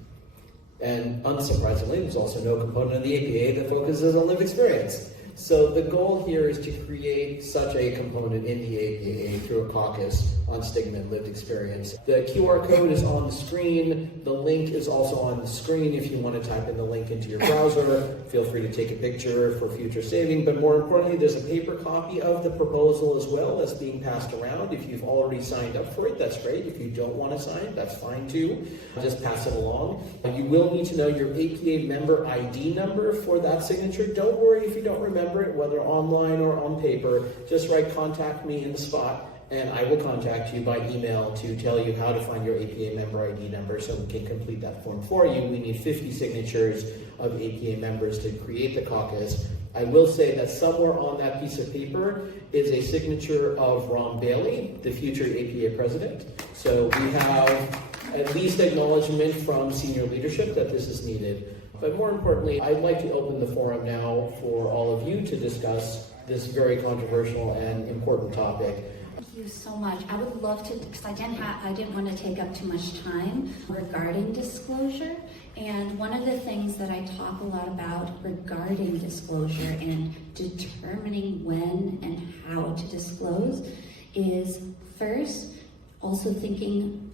And unsurprisingly, there's also no component of the APA that focuses on lived experience. So the goal here is to create such a component in the APA through a caucus on stigma and lived experience. The QR code is on the screen. The link is also on the screen. If you want to type in the link into your browser, feel free to take a picture for future saving. But more importantly, there's a paper copy of the proposal as well that's being passed around. If you've already signed up for it, that's great. If you don't want to sign, that's fine too. Just pass it along. And you will need to know your APA member ID number for that signature. Don't worry if you don't remember it, whether online or on paper. Just write "contact me" in the spot, and I will contact you by email to tell you how to find your APA member ID number so we can complete that form for you. We need 50 signatures of APA members to create the caucus. I will say that somewhere on that piece of paper is a signature of Ron Bailey, the future APA president. So we have at least acknowledgement from senior leadership that this is needed. But more importantly, I'd like to open the forum now for all of you to discuss this very controversial and important topic. Thank you so much. I would love to, because I didn't want to take up too much time regarding disclosure. And one of the things that I talk a lot about regarding disclosure and determining when and how to disclose is first also thinking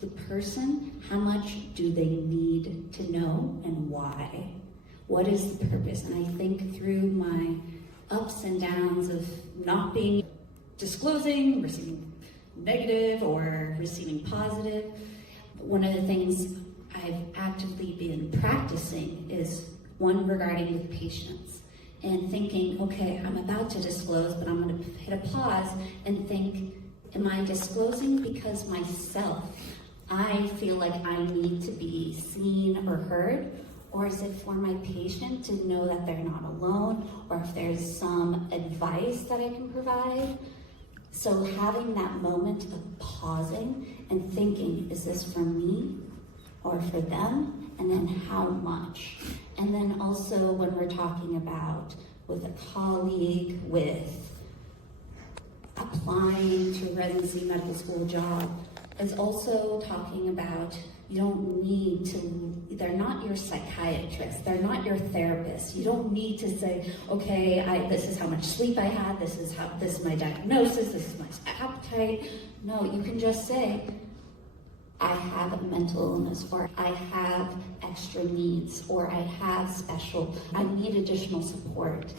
the person, how much do they need to know and why? What is the purpose? And I think through my ups and downs of not being disclosing, receiving negative or receiving positive, one of the things I've actively been practicing is one regarding with patients and thinking, okay, I'm about to disclose, but I'm going to hit a pause and think, am I disclosing because myself, I feel like I need to be seen or heard, or is it for my patient to know that they're not alone, or if there's some advice that I can provide? So having that moment of pausing and thinking, is this for me or for them? And then how much? And then also when we're talking about with a colleague, with applying to residency medical school job, is also talking about you don't need to, they're not your psychiatrist, they're not your therapist. You don't need to say, okay, this is how much sleep I had, this is my diagnosis, this is my appetite. No, you can just say, I have a mental illness, or I have extra needs, or I need additional support.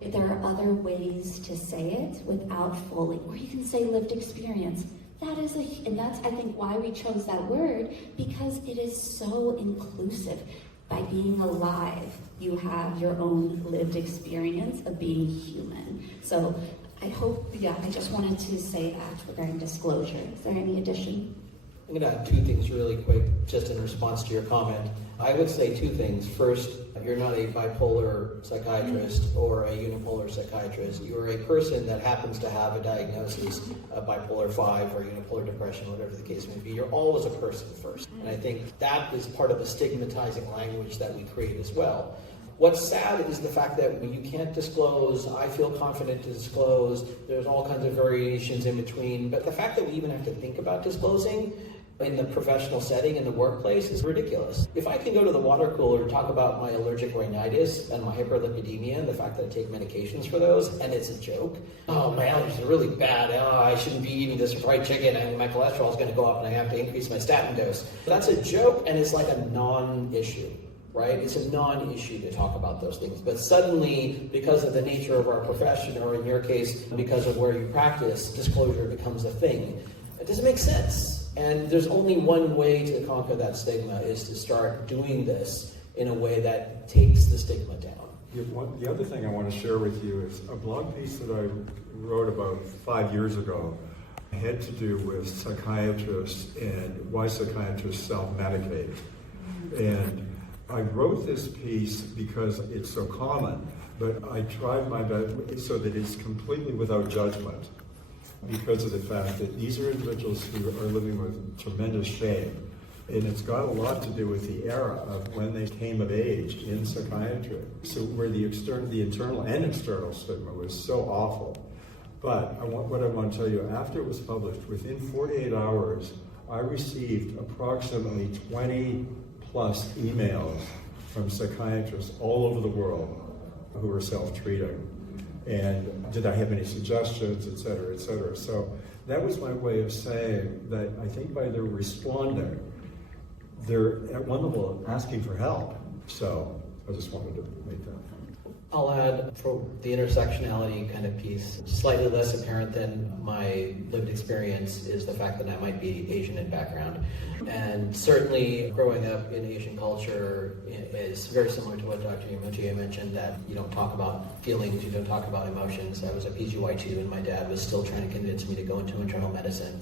There are other ways to say it without fully, or you can say lived experience. That is and that's, I think, why we chose that word, because it is so inclusive. By being alive, you have your own lived experience of being human. So I hope, I just wanted to say that regarding disclosure. Is there any addition? I'm going to add two things really quick, just in response to your comment. I would say two things. First, you're not a bipolar psychiatrist or a unipolar psychiatrist. You're a person that happens to have a diagnosis of bipolar 5 or unipolar depression, whatever the case may be. You're always a person first. And I think that is part of the stigmatizing language that we create as well. What's sad is the fact that when you can't disclose, I feel confident to disclose, there's all kinds of variations in between, but the fact that we even have to think about disclosing in the professional setting, in the workplace, is ridiculous. If I can go to the water cooler and talk about my allergic rhinitis and my hyperlipidemia and the fact that I take medications for those, and it's a joke, oh, my allergies are really bad, oh, I shouldn't be eating this fried chicken, and my cholesterol is going to go up and I have to increase my statin dose. That's a joke, and it's like a non-issue. Right? It's a non-issue to talk about those things. But suddenly, because of the nature of our profession, or in your case, because of where you practice, disclosure becomes a thing. It doesn't make sense. And there's only one way to conquer that stigma, is to start doing this in a way that takes the stigma down. The other thing I want to share with you is a blog piece that I wrote about 5 years ago. It had to do with psychiatrists and why psychiatrists self-medicate. And I wrote this piece because it's so common, but I tried my best so that it's completely without judgment, because of the fact that these are individuals who are living with tremendous shame. And it's got a lot to do with the era of when they came of age in psychiatry. So where the internal and external stigma was so awful. But what I want to tell you, after it was published, within 48 hours, I received approximately 20 plus emails from psychiatrists all over the world who were self-treating. And did I have any suggestions, et cetera, et cetera. So that was my way of saying that I think by their responding, they're at one level asking for help. So I just wanted to make that point. I'll add, for the intersectionality kind of piece, slightly less apparent than my lived experience is the fact that I might be Asian in background. And certainly growing up in Asian culture is very similar to what Dr. Mutie mentioned, that you don't talk about feelings, you don't talk about emotions. I was a PGY2 and my dad was still trying to convince me to go into internal medicine.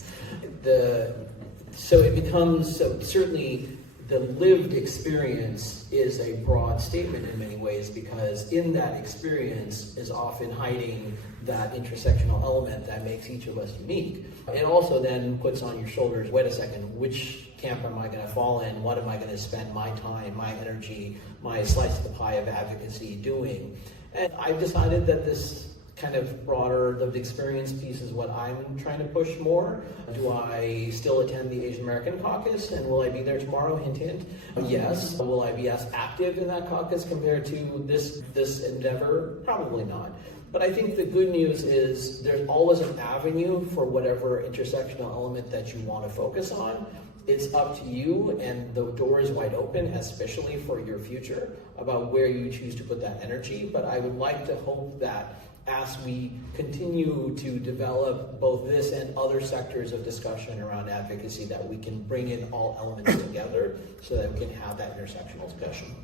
So it becomes, certainly the lived experience is a broad statement in many ways, because in that experience is often hiding that intersectional element that makes each of us unique. It also then puts on your shoulders, wait a second, which camp am I going to fall in? What am I going to spend my time, my energy, my slice of the pie of advocacy doing? And I've decided that this kind of broader lived experience piece is what I'm trying to push more. Do I still attend the Asian American Caucus, and will I be there tomorrow? Hint, hint. Yes. Will I be as active in that caucus compared to this endeavor? Probably not. But I think the good news is there's always an avenue for whatever intersectional element that you want to focus on. It's up to you, and the door is wide open, especially for your future, about where you choose to put that energy. But I would like to hope that as we continue to develop both this and other sectors of discussion around advocacy, that we can bring in all elements together so that we can have that intersectional discussion.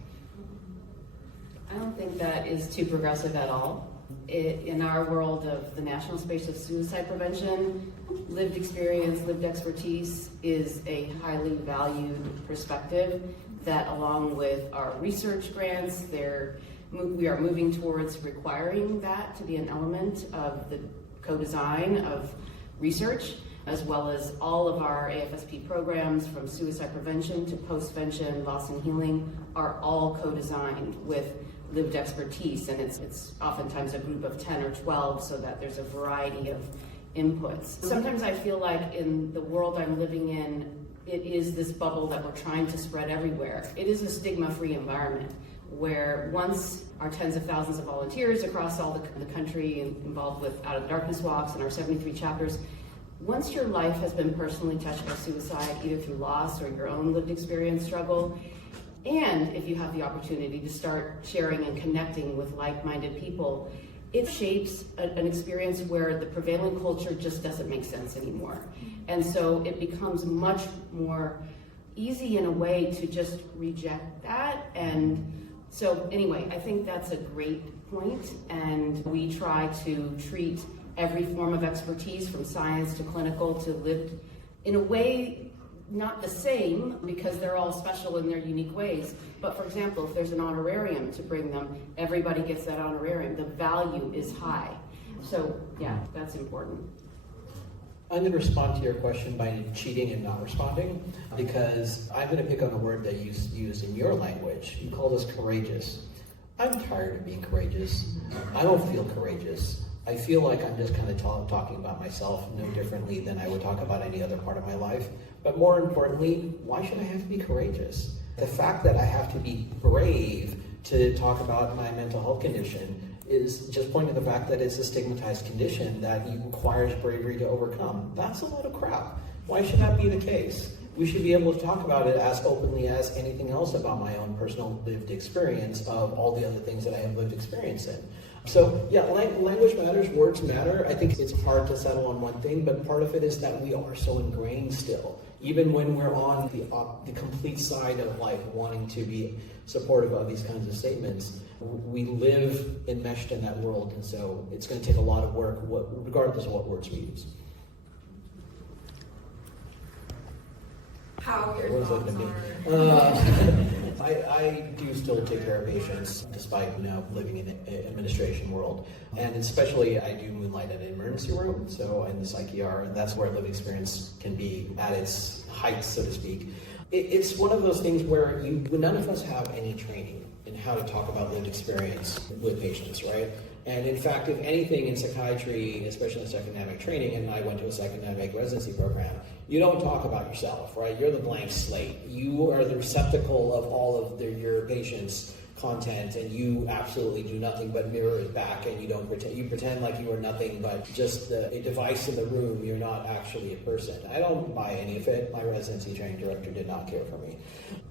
I don't think that is too progressive at all. In our world of the national space of suicide prevention, lived experience, lived expertise is a highly valued perspective that, along with our research grants, we are moving towards requiring that to be an element of the co-design of research, as well as all of our AFSP programs, from suicide prevention to post-vention, loss and healing, are all co-designed with lived expertise, and it's oftentimes a group of 10 or 12, so that there's a variety of inputs. Sometimes I feel like in the world I'm living in, it is this bubble that we're trying to spread everywhere. It is a stigma-free environment, where once our tens of thousands of volunteers across all the country involved with Out of the Darkness walks and our 73 chapters, once your life has been personally touched by suicide, either through loss or your own lived experience struggle, and if you have the opportunity to start sharing and connecting with like-minded people, it shapes an experience where the prevailing culture just doesn't make sense anymore. And so it becomes much more easy in a way to just reject that. And so anyway, I think that's a great point, and we try to treat every form of expertise from science to clinical to lived in a way not the same, because they're all special in their unique ways. But for example, if there's an honorarium to bring them, everybody gets that honorarium. The value is high. So yeah, that's important. I'm going to respond to your question by cheating and not responding, because I'm going to pick on a word that you use in your language. You call this courageous. I'm tired of being courageous. I don't feel courageous. I feel like I'm just kind of talking about myself no differently than I would talk about any other part of my life. But more importantly, why should I have to be courageous? The fact that I have to be brave to talk about my mental health condition is just pointing to the fact that it's a stigmatized condition that requires bravery to overcome. That's a lot of crap. Why should that be the case? We should be able to talk about it as openly as anything else about my own personal lived experience of all the other things that I have lived experience in. So yeah, language matters, words matter. I think it's hard to settle on one thing, but part of it is that we are so ingrained still. Even when we're on the complete side of like wanting to be supportive of these kinds of statements, we live enmeshed in that world, and so it's going to take a lot of work, regardless of what words we use. How your What does thoughts that mean? are. I do still take care of patients despite living in the administration world, and especially I do moonlight at an emergency room, so in the psych-ER, and that's where lived experience can be at its height, so to speak. It's one of those things where none of us have any training in how to talk about lived experience with patients, right? And in fact, if anything in psychiatry, especially in psychodynamic training, and I went to a psychodynamic residency program, you don't talk about yourself, right? You're the blank slate. You are the receptacle of all of your patients' content, and you absolutely do nothing but mirror it back, and you pretend like you are nothing but just a device in the room. You're not actually a person. I don't buy any of it. My residency training director did not care for me.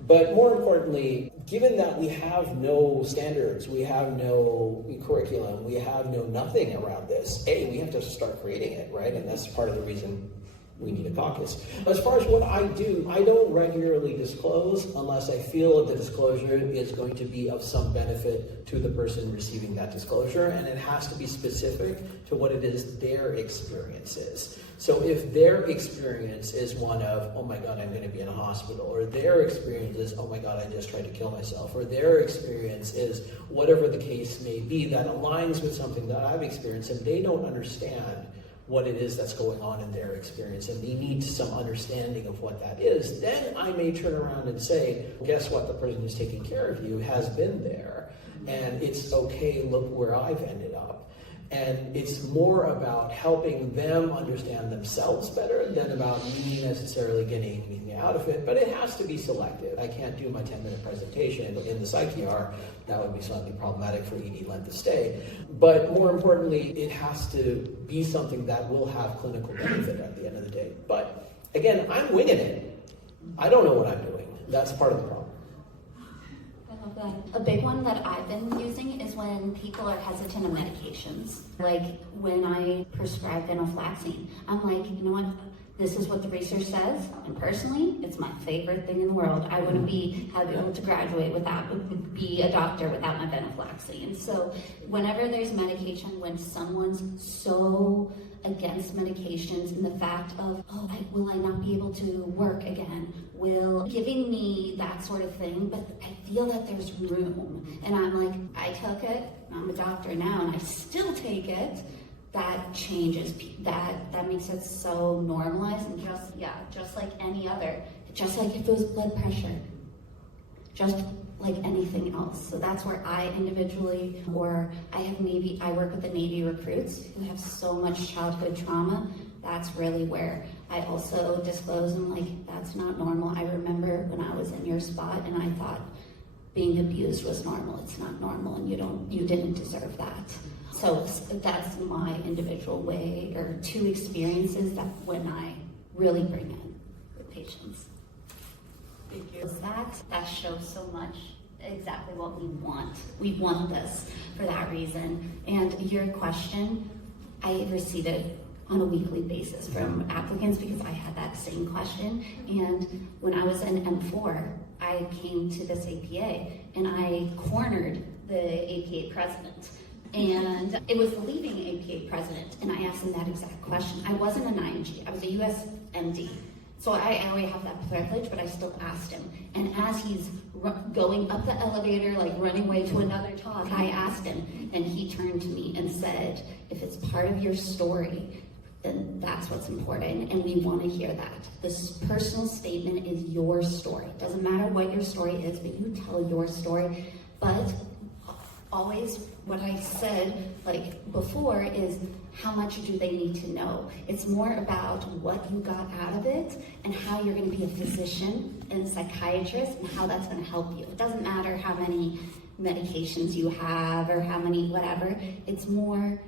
But more importantly, given that we have no standards, we have no curriculum, we have no nothing around this, we have to start creating it, right? And that's part of the reason we need a caucus. As far as what I do, I don't regularly disclose unless I feel that the disclosure is going to be of some benefit to the person receiving that disclosure, and it has to be specific to what it is their experience is. So if their experience is one of, oh my God, I'm going to be in a hospital, or their experience is, oh my God, I just tried to kill myself, or their experience is whatever the case may be that aligns with something that I've experienced, and they don't understand what it is that's going on in their experience, and they need some understanding of what that is, then I may turn around and say, guess what, the person who's taking care of you has been there, and it's okay, look where I've ended up. And it's more about helping them understand themselves better than about me necessarily getting anything out of it, but it has to be selective. I can't do my 10-minute presentation in the psych-ER. That would be slightly problematic for ED length of stay. But more importantly, it has to be something that will have clinical benefit at the end of the day. But again, I'm winging it. I don't know what I'm doing. That's part of the problem. A big one that I've been using is when people are hesitant of medications. Like when I prescribe venlafaxine, I'm like, you know what? This is what the research says, and personally, it's my favorite thing in the world. I wouldn't be able to graduate without, be a doctor without my venlafaxine. So whenever there's medication, when someone's so against medications and the fact of, will I not be able to work again? Giving me that sort of thing, but I feel that there's room. And I'm like, I took it, I'm a doctor now, and I still take it. That changes, that makes it so normalized, and just like any other, just like if it was blood pressure, just like anything else. So that's where I individually, or I work with the Navy recruits who have so much childhood trauma. That's really where I also disclose, and like, that's not normal. I remember when I was in your spot and I thought being abused was normal. It's not normal, and you didn't deserve that. So that's my individual way, or two experiences that when I really bring in with patients. Thank you. That shows so much exactly what we want. We want this for that reason. And your question, I receive it on a weekly basis from applicants because I had that same question. And when I was in M4, I came to this APA and I cornered the APA president. And it was the leaving APA president, and I asked him that exact question. I wasn't an IMG, I was a US MD. So I already have that privilege, but I still asked him. And as he's going up the elevator, like running away to another talk, I asked him, and he turned to me and said, if it's part of your story, then that's what's important, and we want to hear that. This personal statement is your story. It doesn't matter what your story is, but you tell your story. But always what I said like before is how much do they need to know? It's more about what you got out of it and how you're going to be a physician and a psychiatrist and how that's going to help you. It doesn't matter how many medications you have or how many whatever. It's more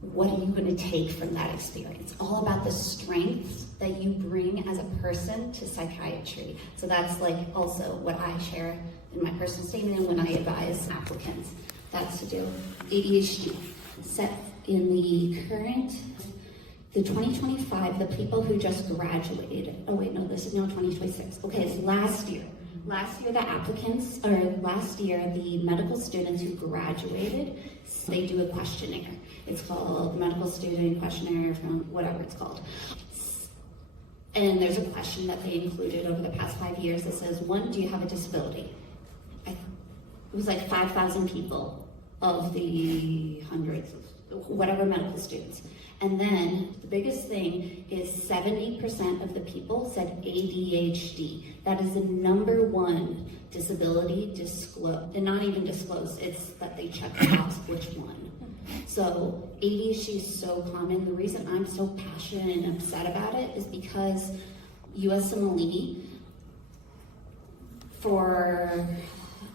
what are you going to take from that experience? All about the strengths that you bring as a person to psychiatry. So that's like also what I share in my personal statement and when I advise applicants. That's to do ADHD. Set in the current, the 2025, the people who just graduated. Oh wait, no, this is no 2026. Okay, it's last year. Last year, the applicants, or last year, the medical students who graduated, they do a questionnaire. It's called Medical Student Questionnaire from whatever it's called. And there's a question that they included over the past 5 years that says, one, do you have a disability? It was like 5,000 people of the hundreds, whatever medical students. And then the biggest thing is 70% of the people said ADHD. That is the number one disability disclosed, and not even disclosed, it's that they check the box which one. So ADHD is so common. The reason I'm so passionate and upset about it is because USMLE for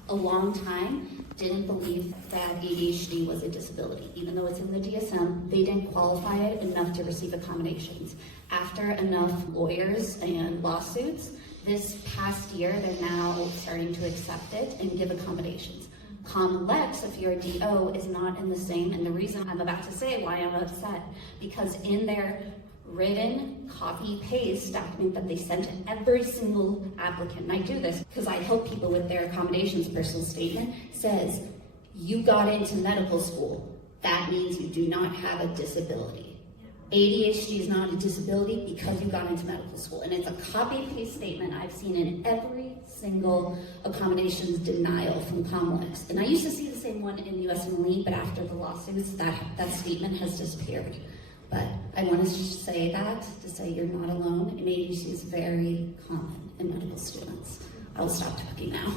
a long time didn't believe that ADHD was a disability. Even though it's in the DSM, they didn't qualify it enough to receive accommodations. After enough lawyers and lawsuits, this past year, they're now starting to accept it and give accommodations. Complex, if you're a DO, is not in the same, and the reason I'm about to say why I'm upset, because in their written copy-paste document that they sent to every single applicant, and I do this because I help people with their accommodations personal statement, says, you got into medical school, that means you do not have a disability. ADHD is not a disability because you got into medical school. And it's a copy-paste statement I've seen in every single accommodations denial from Complex. And I used to see the same one in USMLE, but after the lawsuits, that statement has disappeared. But I want to say that, to say you're not alone, and ADHD is very common in medical students. I'll stop talking now.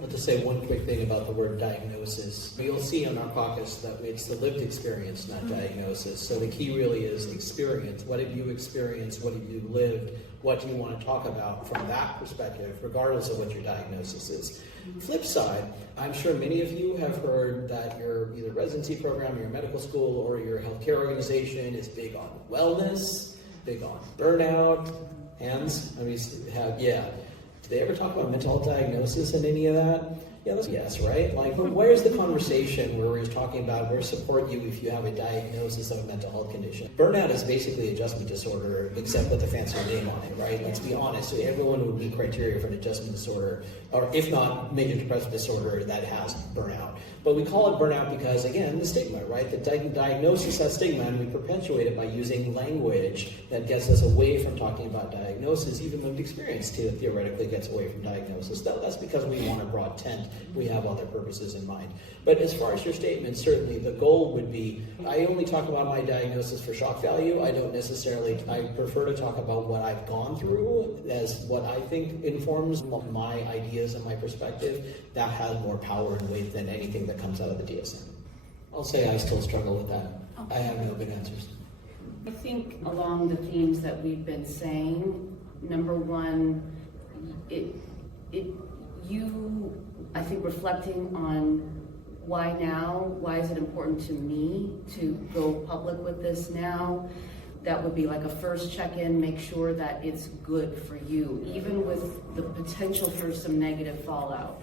I'll just say one quick thing about the word diagnosis. You'll see on our caucus that it's the lived experience, not diagnosis. So the key really is experience. What have you experienced? What have you lived? What do you want to talk about from that perspective, regardless of what your diagnosis is? Flip side, I'm sure many of you have heard that your either residency program, your medical school, or your healthcare organization is big on wellness, big on burnout, hands. I mean, yeah. Did they ever talk about mental health diagnosis and any of that? Yeah, yes, right? Like, where's the conversation where we're talking about where support you if you have a diagnosis of a mental health condition? Burnout is basically adjustment disorder, except with a fancier name on it, right? Let's be honest. So everyone would meet criteria for an adjustment disorder, or if not major depressive disorder that has burnout. But we call it burnout because, again, the stigma, right? The diagnosis has stigma, and we perpetuate it by using language that gets us away from talking about diagnosis. Even lived experience theoretically gets away from diagnosis. That's because we want a broad tent. We have other purposes in mind. But as far as your statement, certainly the goal would be, I only talk about my diagnosis for shock value. I prefer to talk about what I've gone through as what I think informs my ideas and my perspective. That has more power and weight than anything that comes out of the DSM. I'll say I still struggle with that. I have no good answers. I think along the themes that we've been saying, number one, I think reflecting on why now, why is it important to me to go public with this now? That would be like a first check-in, make sure that it's good for you, even with the potential for some negative fallout.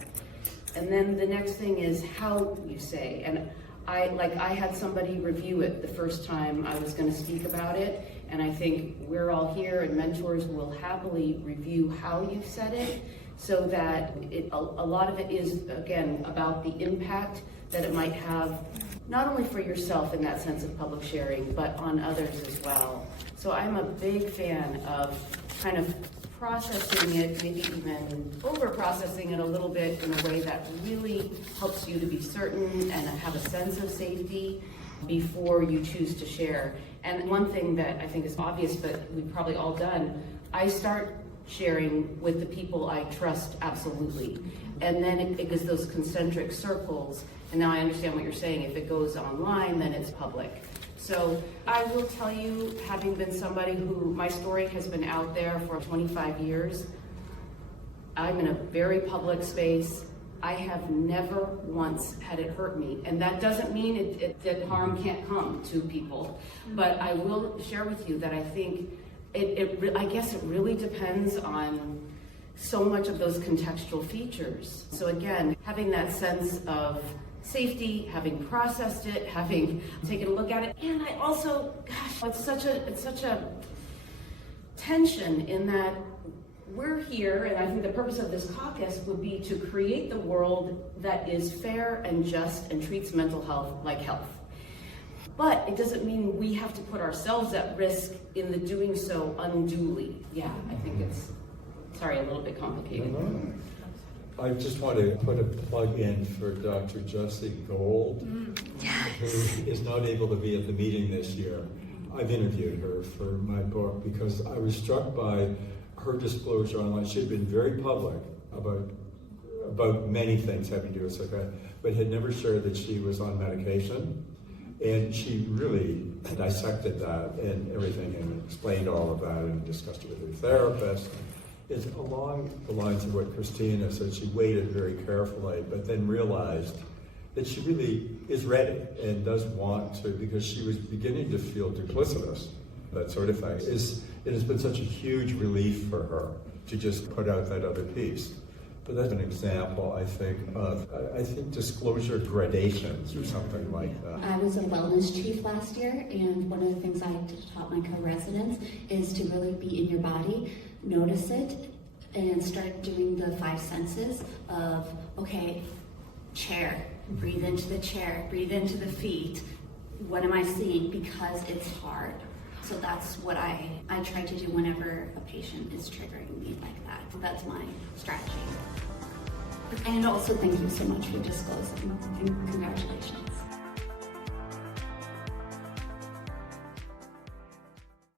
And then the next thing is how you say, and I had somebody review it the first time I was going to speak about it, and I think we're all here and mentors will happily review how you've said it, so that a lot of it is, again, about the impact that it might have, not only for yourself in that sense of public sharing, but on others as well. So I'm a big fan of kind of processing it, maybe even over-processing it a little bit in a way that really helps you to be certain and have a sense of safety before you choose to share. And one thing that I think is obvious, but we've probably all done, I start sharing with the people I trust absolutely. And then it goes those concentric circles. And now I understand what you're saying. If it goes online, then it's public. So I will tell you, having been somebody who, my story has been out there for 25 years, I'm in a very public space. I have never once had it hurt me. And that doesn't mean that harm can't come to people. But I will share with you that I think I guess it really depends on so much of those contextual features. So again, having that sense of safety, having processed it, having taken a look at it, and I also, gosh, it's such a tension in that we're here, and I think the purpose of this caucus would be to create the world that is fair and just and treats mental health like health. But it doesn't mean we have to put ourselves at risk in the doing so unduly. Yeah, I think it's, sorry, a little bit complicated. I just want to put a plug in for Dr. Jessie Gold, who is not able to be at the meeting this year. I've interviewed her for my book because I was struck by her disclosure online. She had been very public about many things having to do with psychiatry, but had never shared that she was on medication. And she really dissected that and everything and explained all of that and discussed it with her therapist. It's along the lines of what Christina said. She waited very carefully, but then realized that she really is ready and does want to, because she was beginning to feel duplicitous, that sort of thing. It has been such a huge relief for her to just put out that other piece. But that's an example, I think, of disclosure gradations or something like that. I was a wellness chief last year, and one of the things I taught my co-residents is to really be in your body, notice it, and start doing the 5 senses of, okay, chair, breathe into the chair, breathe into the feet. What am I seeing? Because it's hard. So that's what I try to do whenever a patient is triggering me like that. That's my strategy. And also thank you so much for disclosing, and congratulations.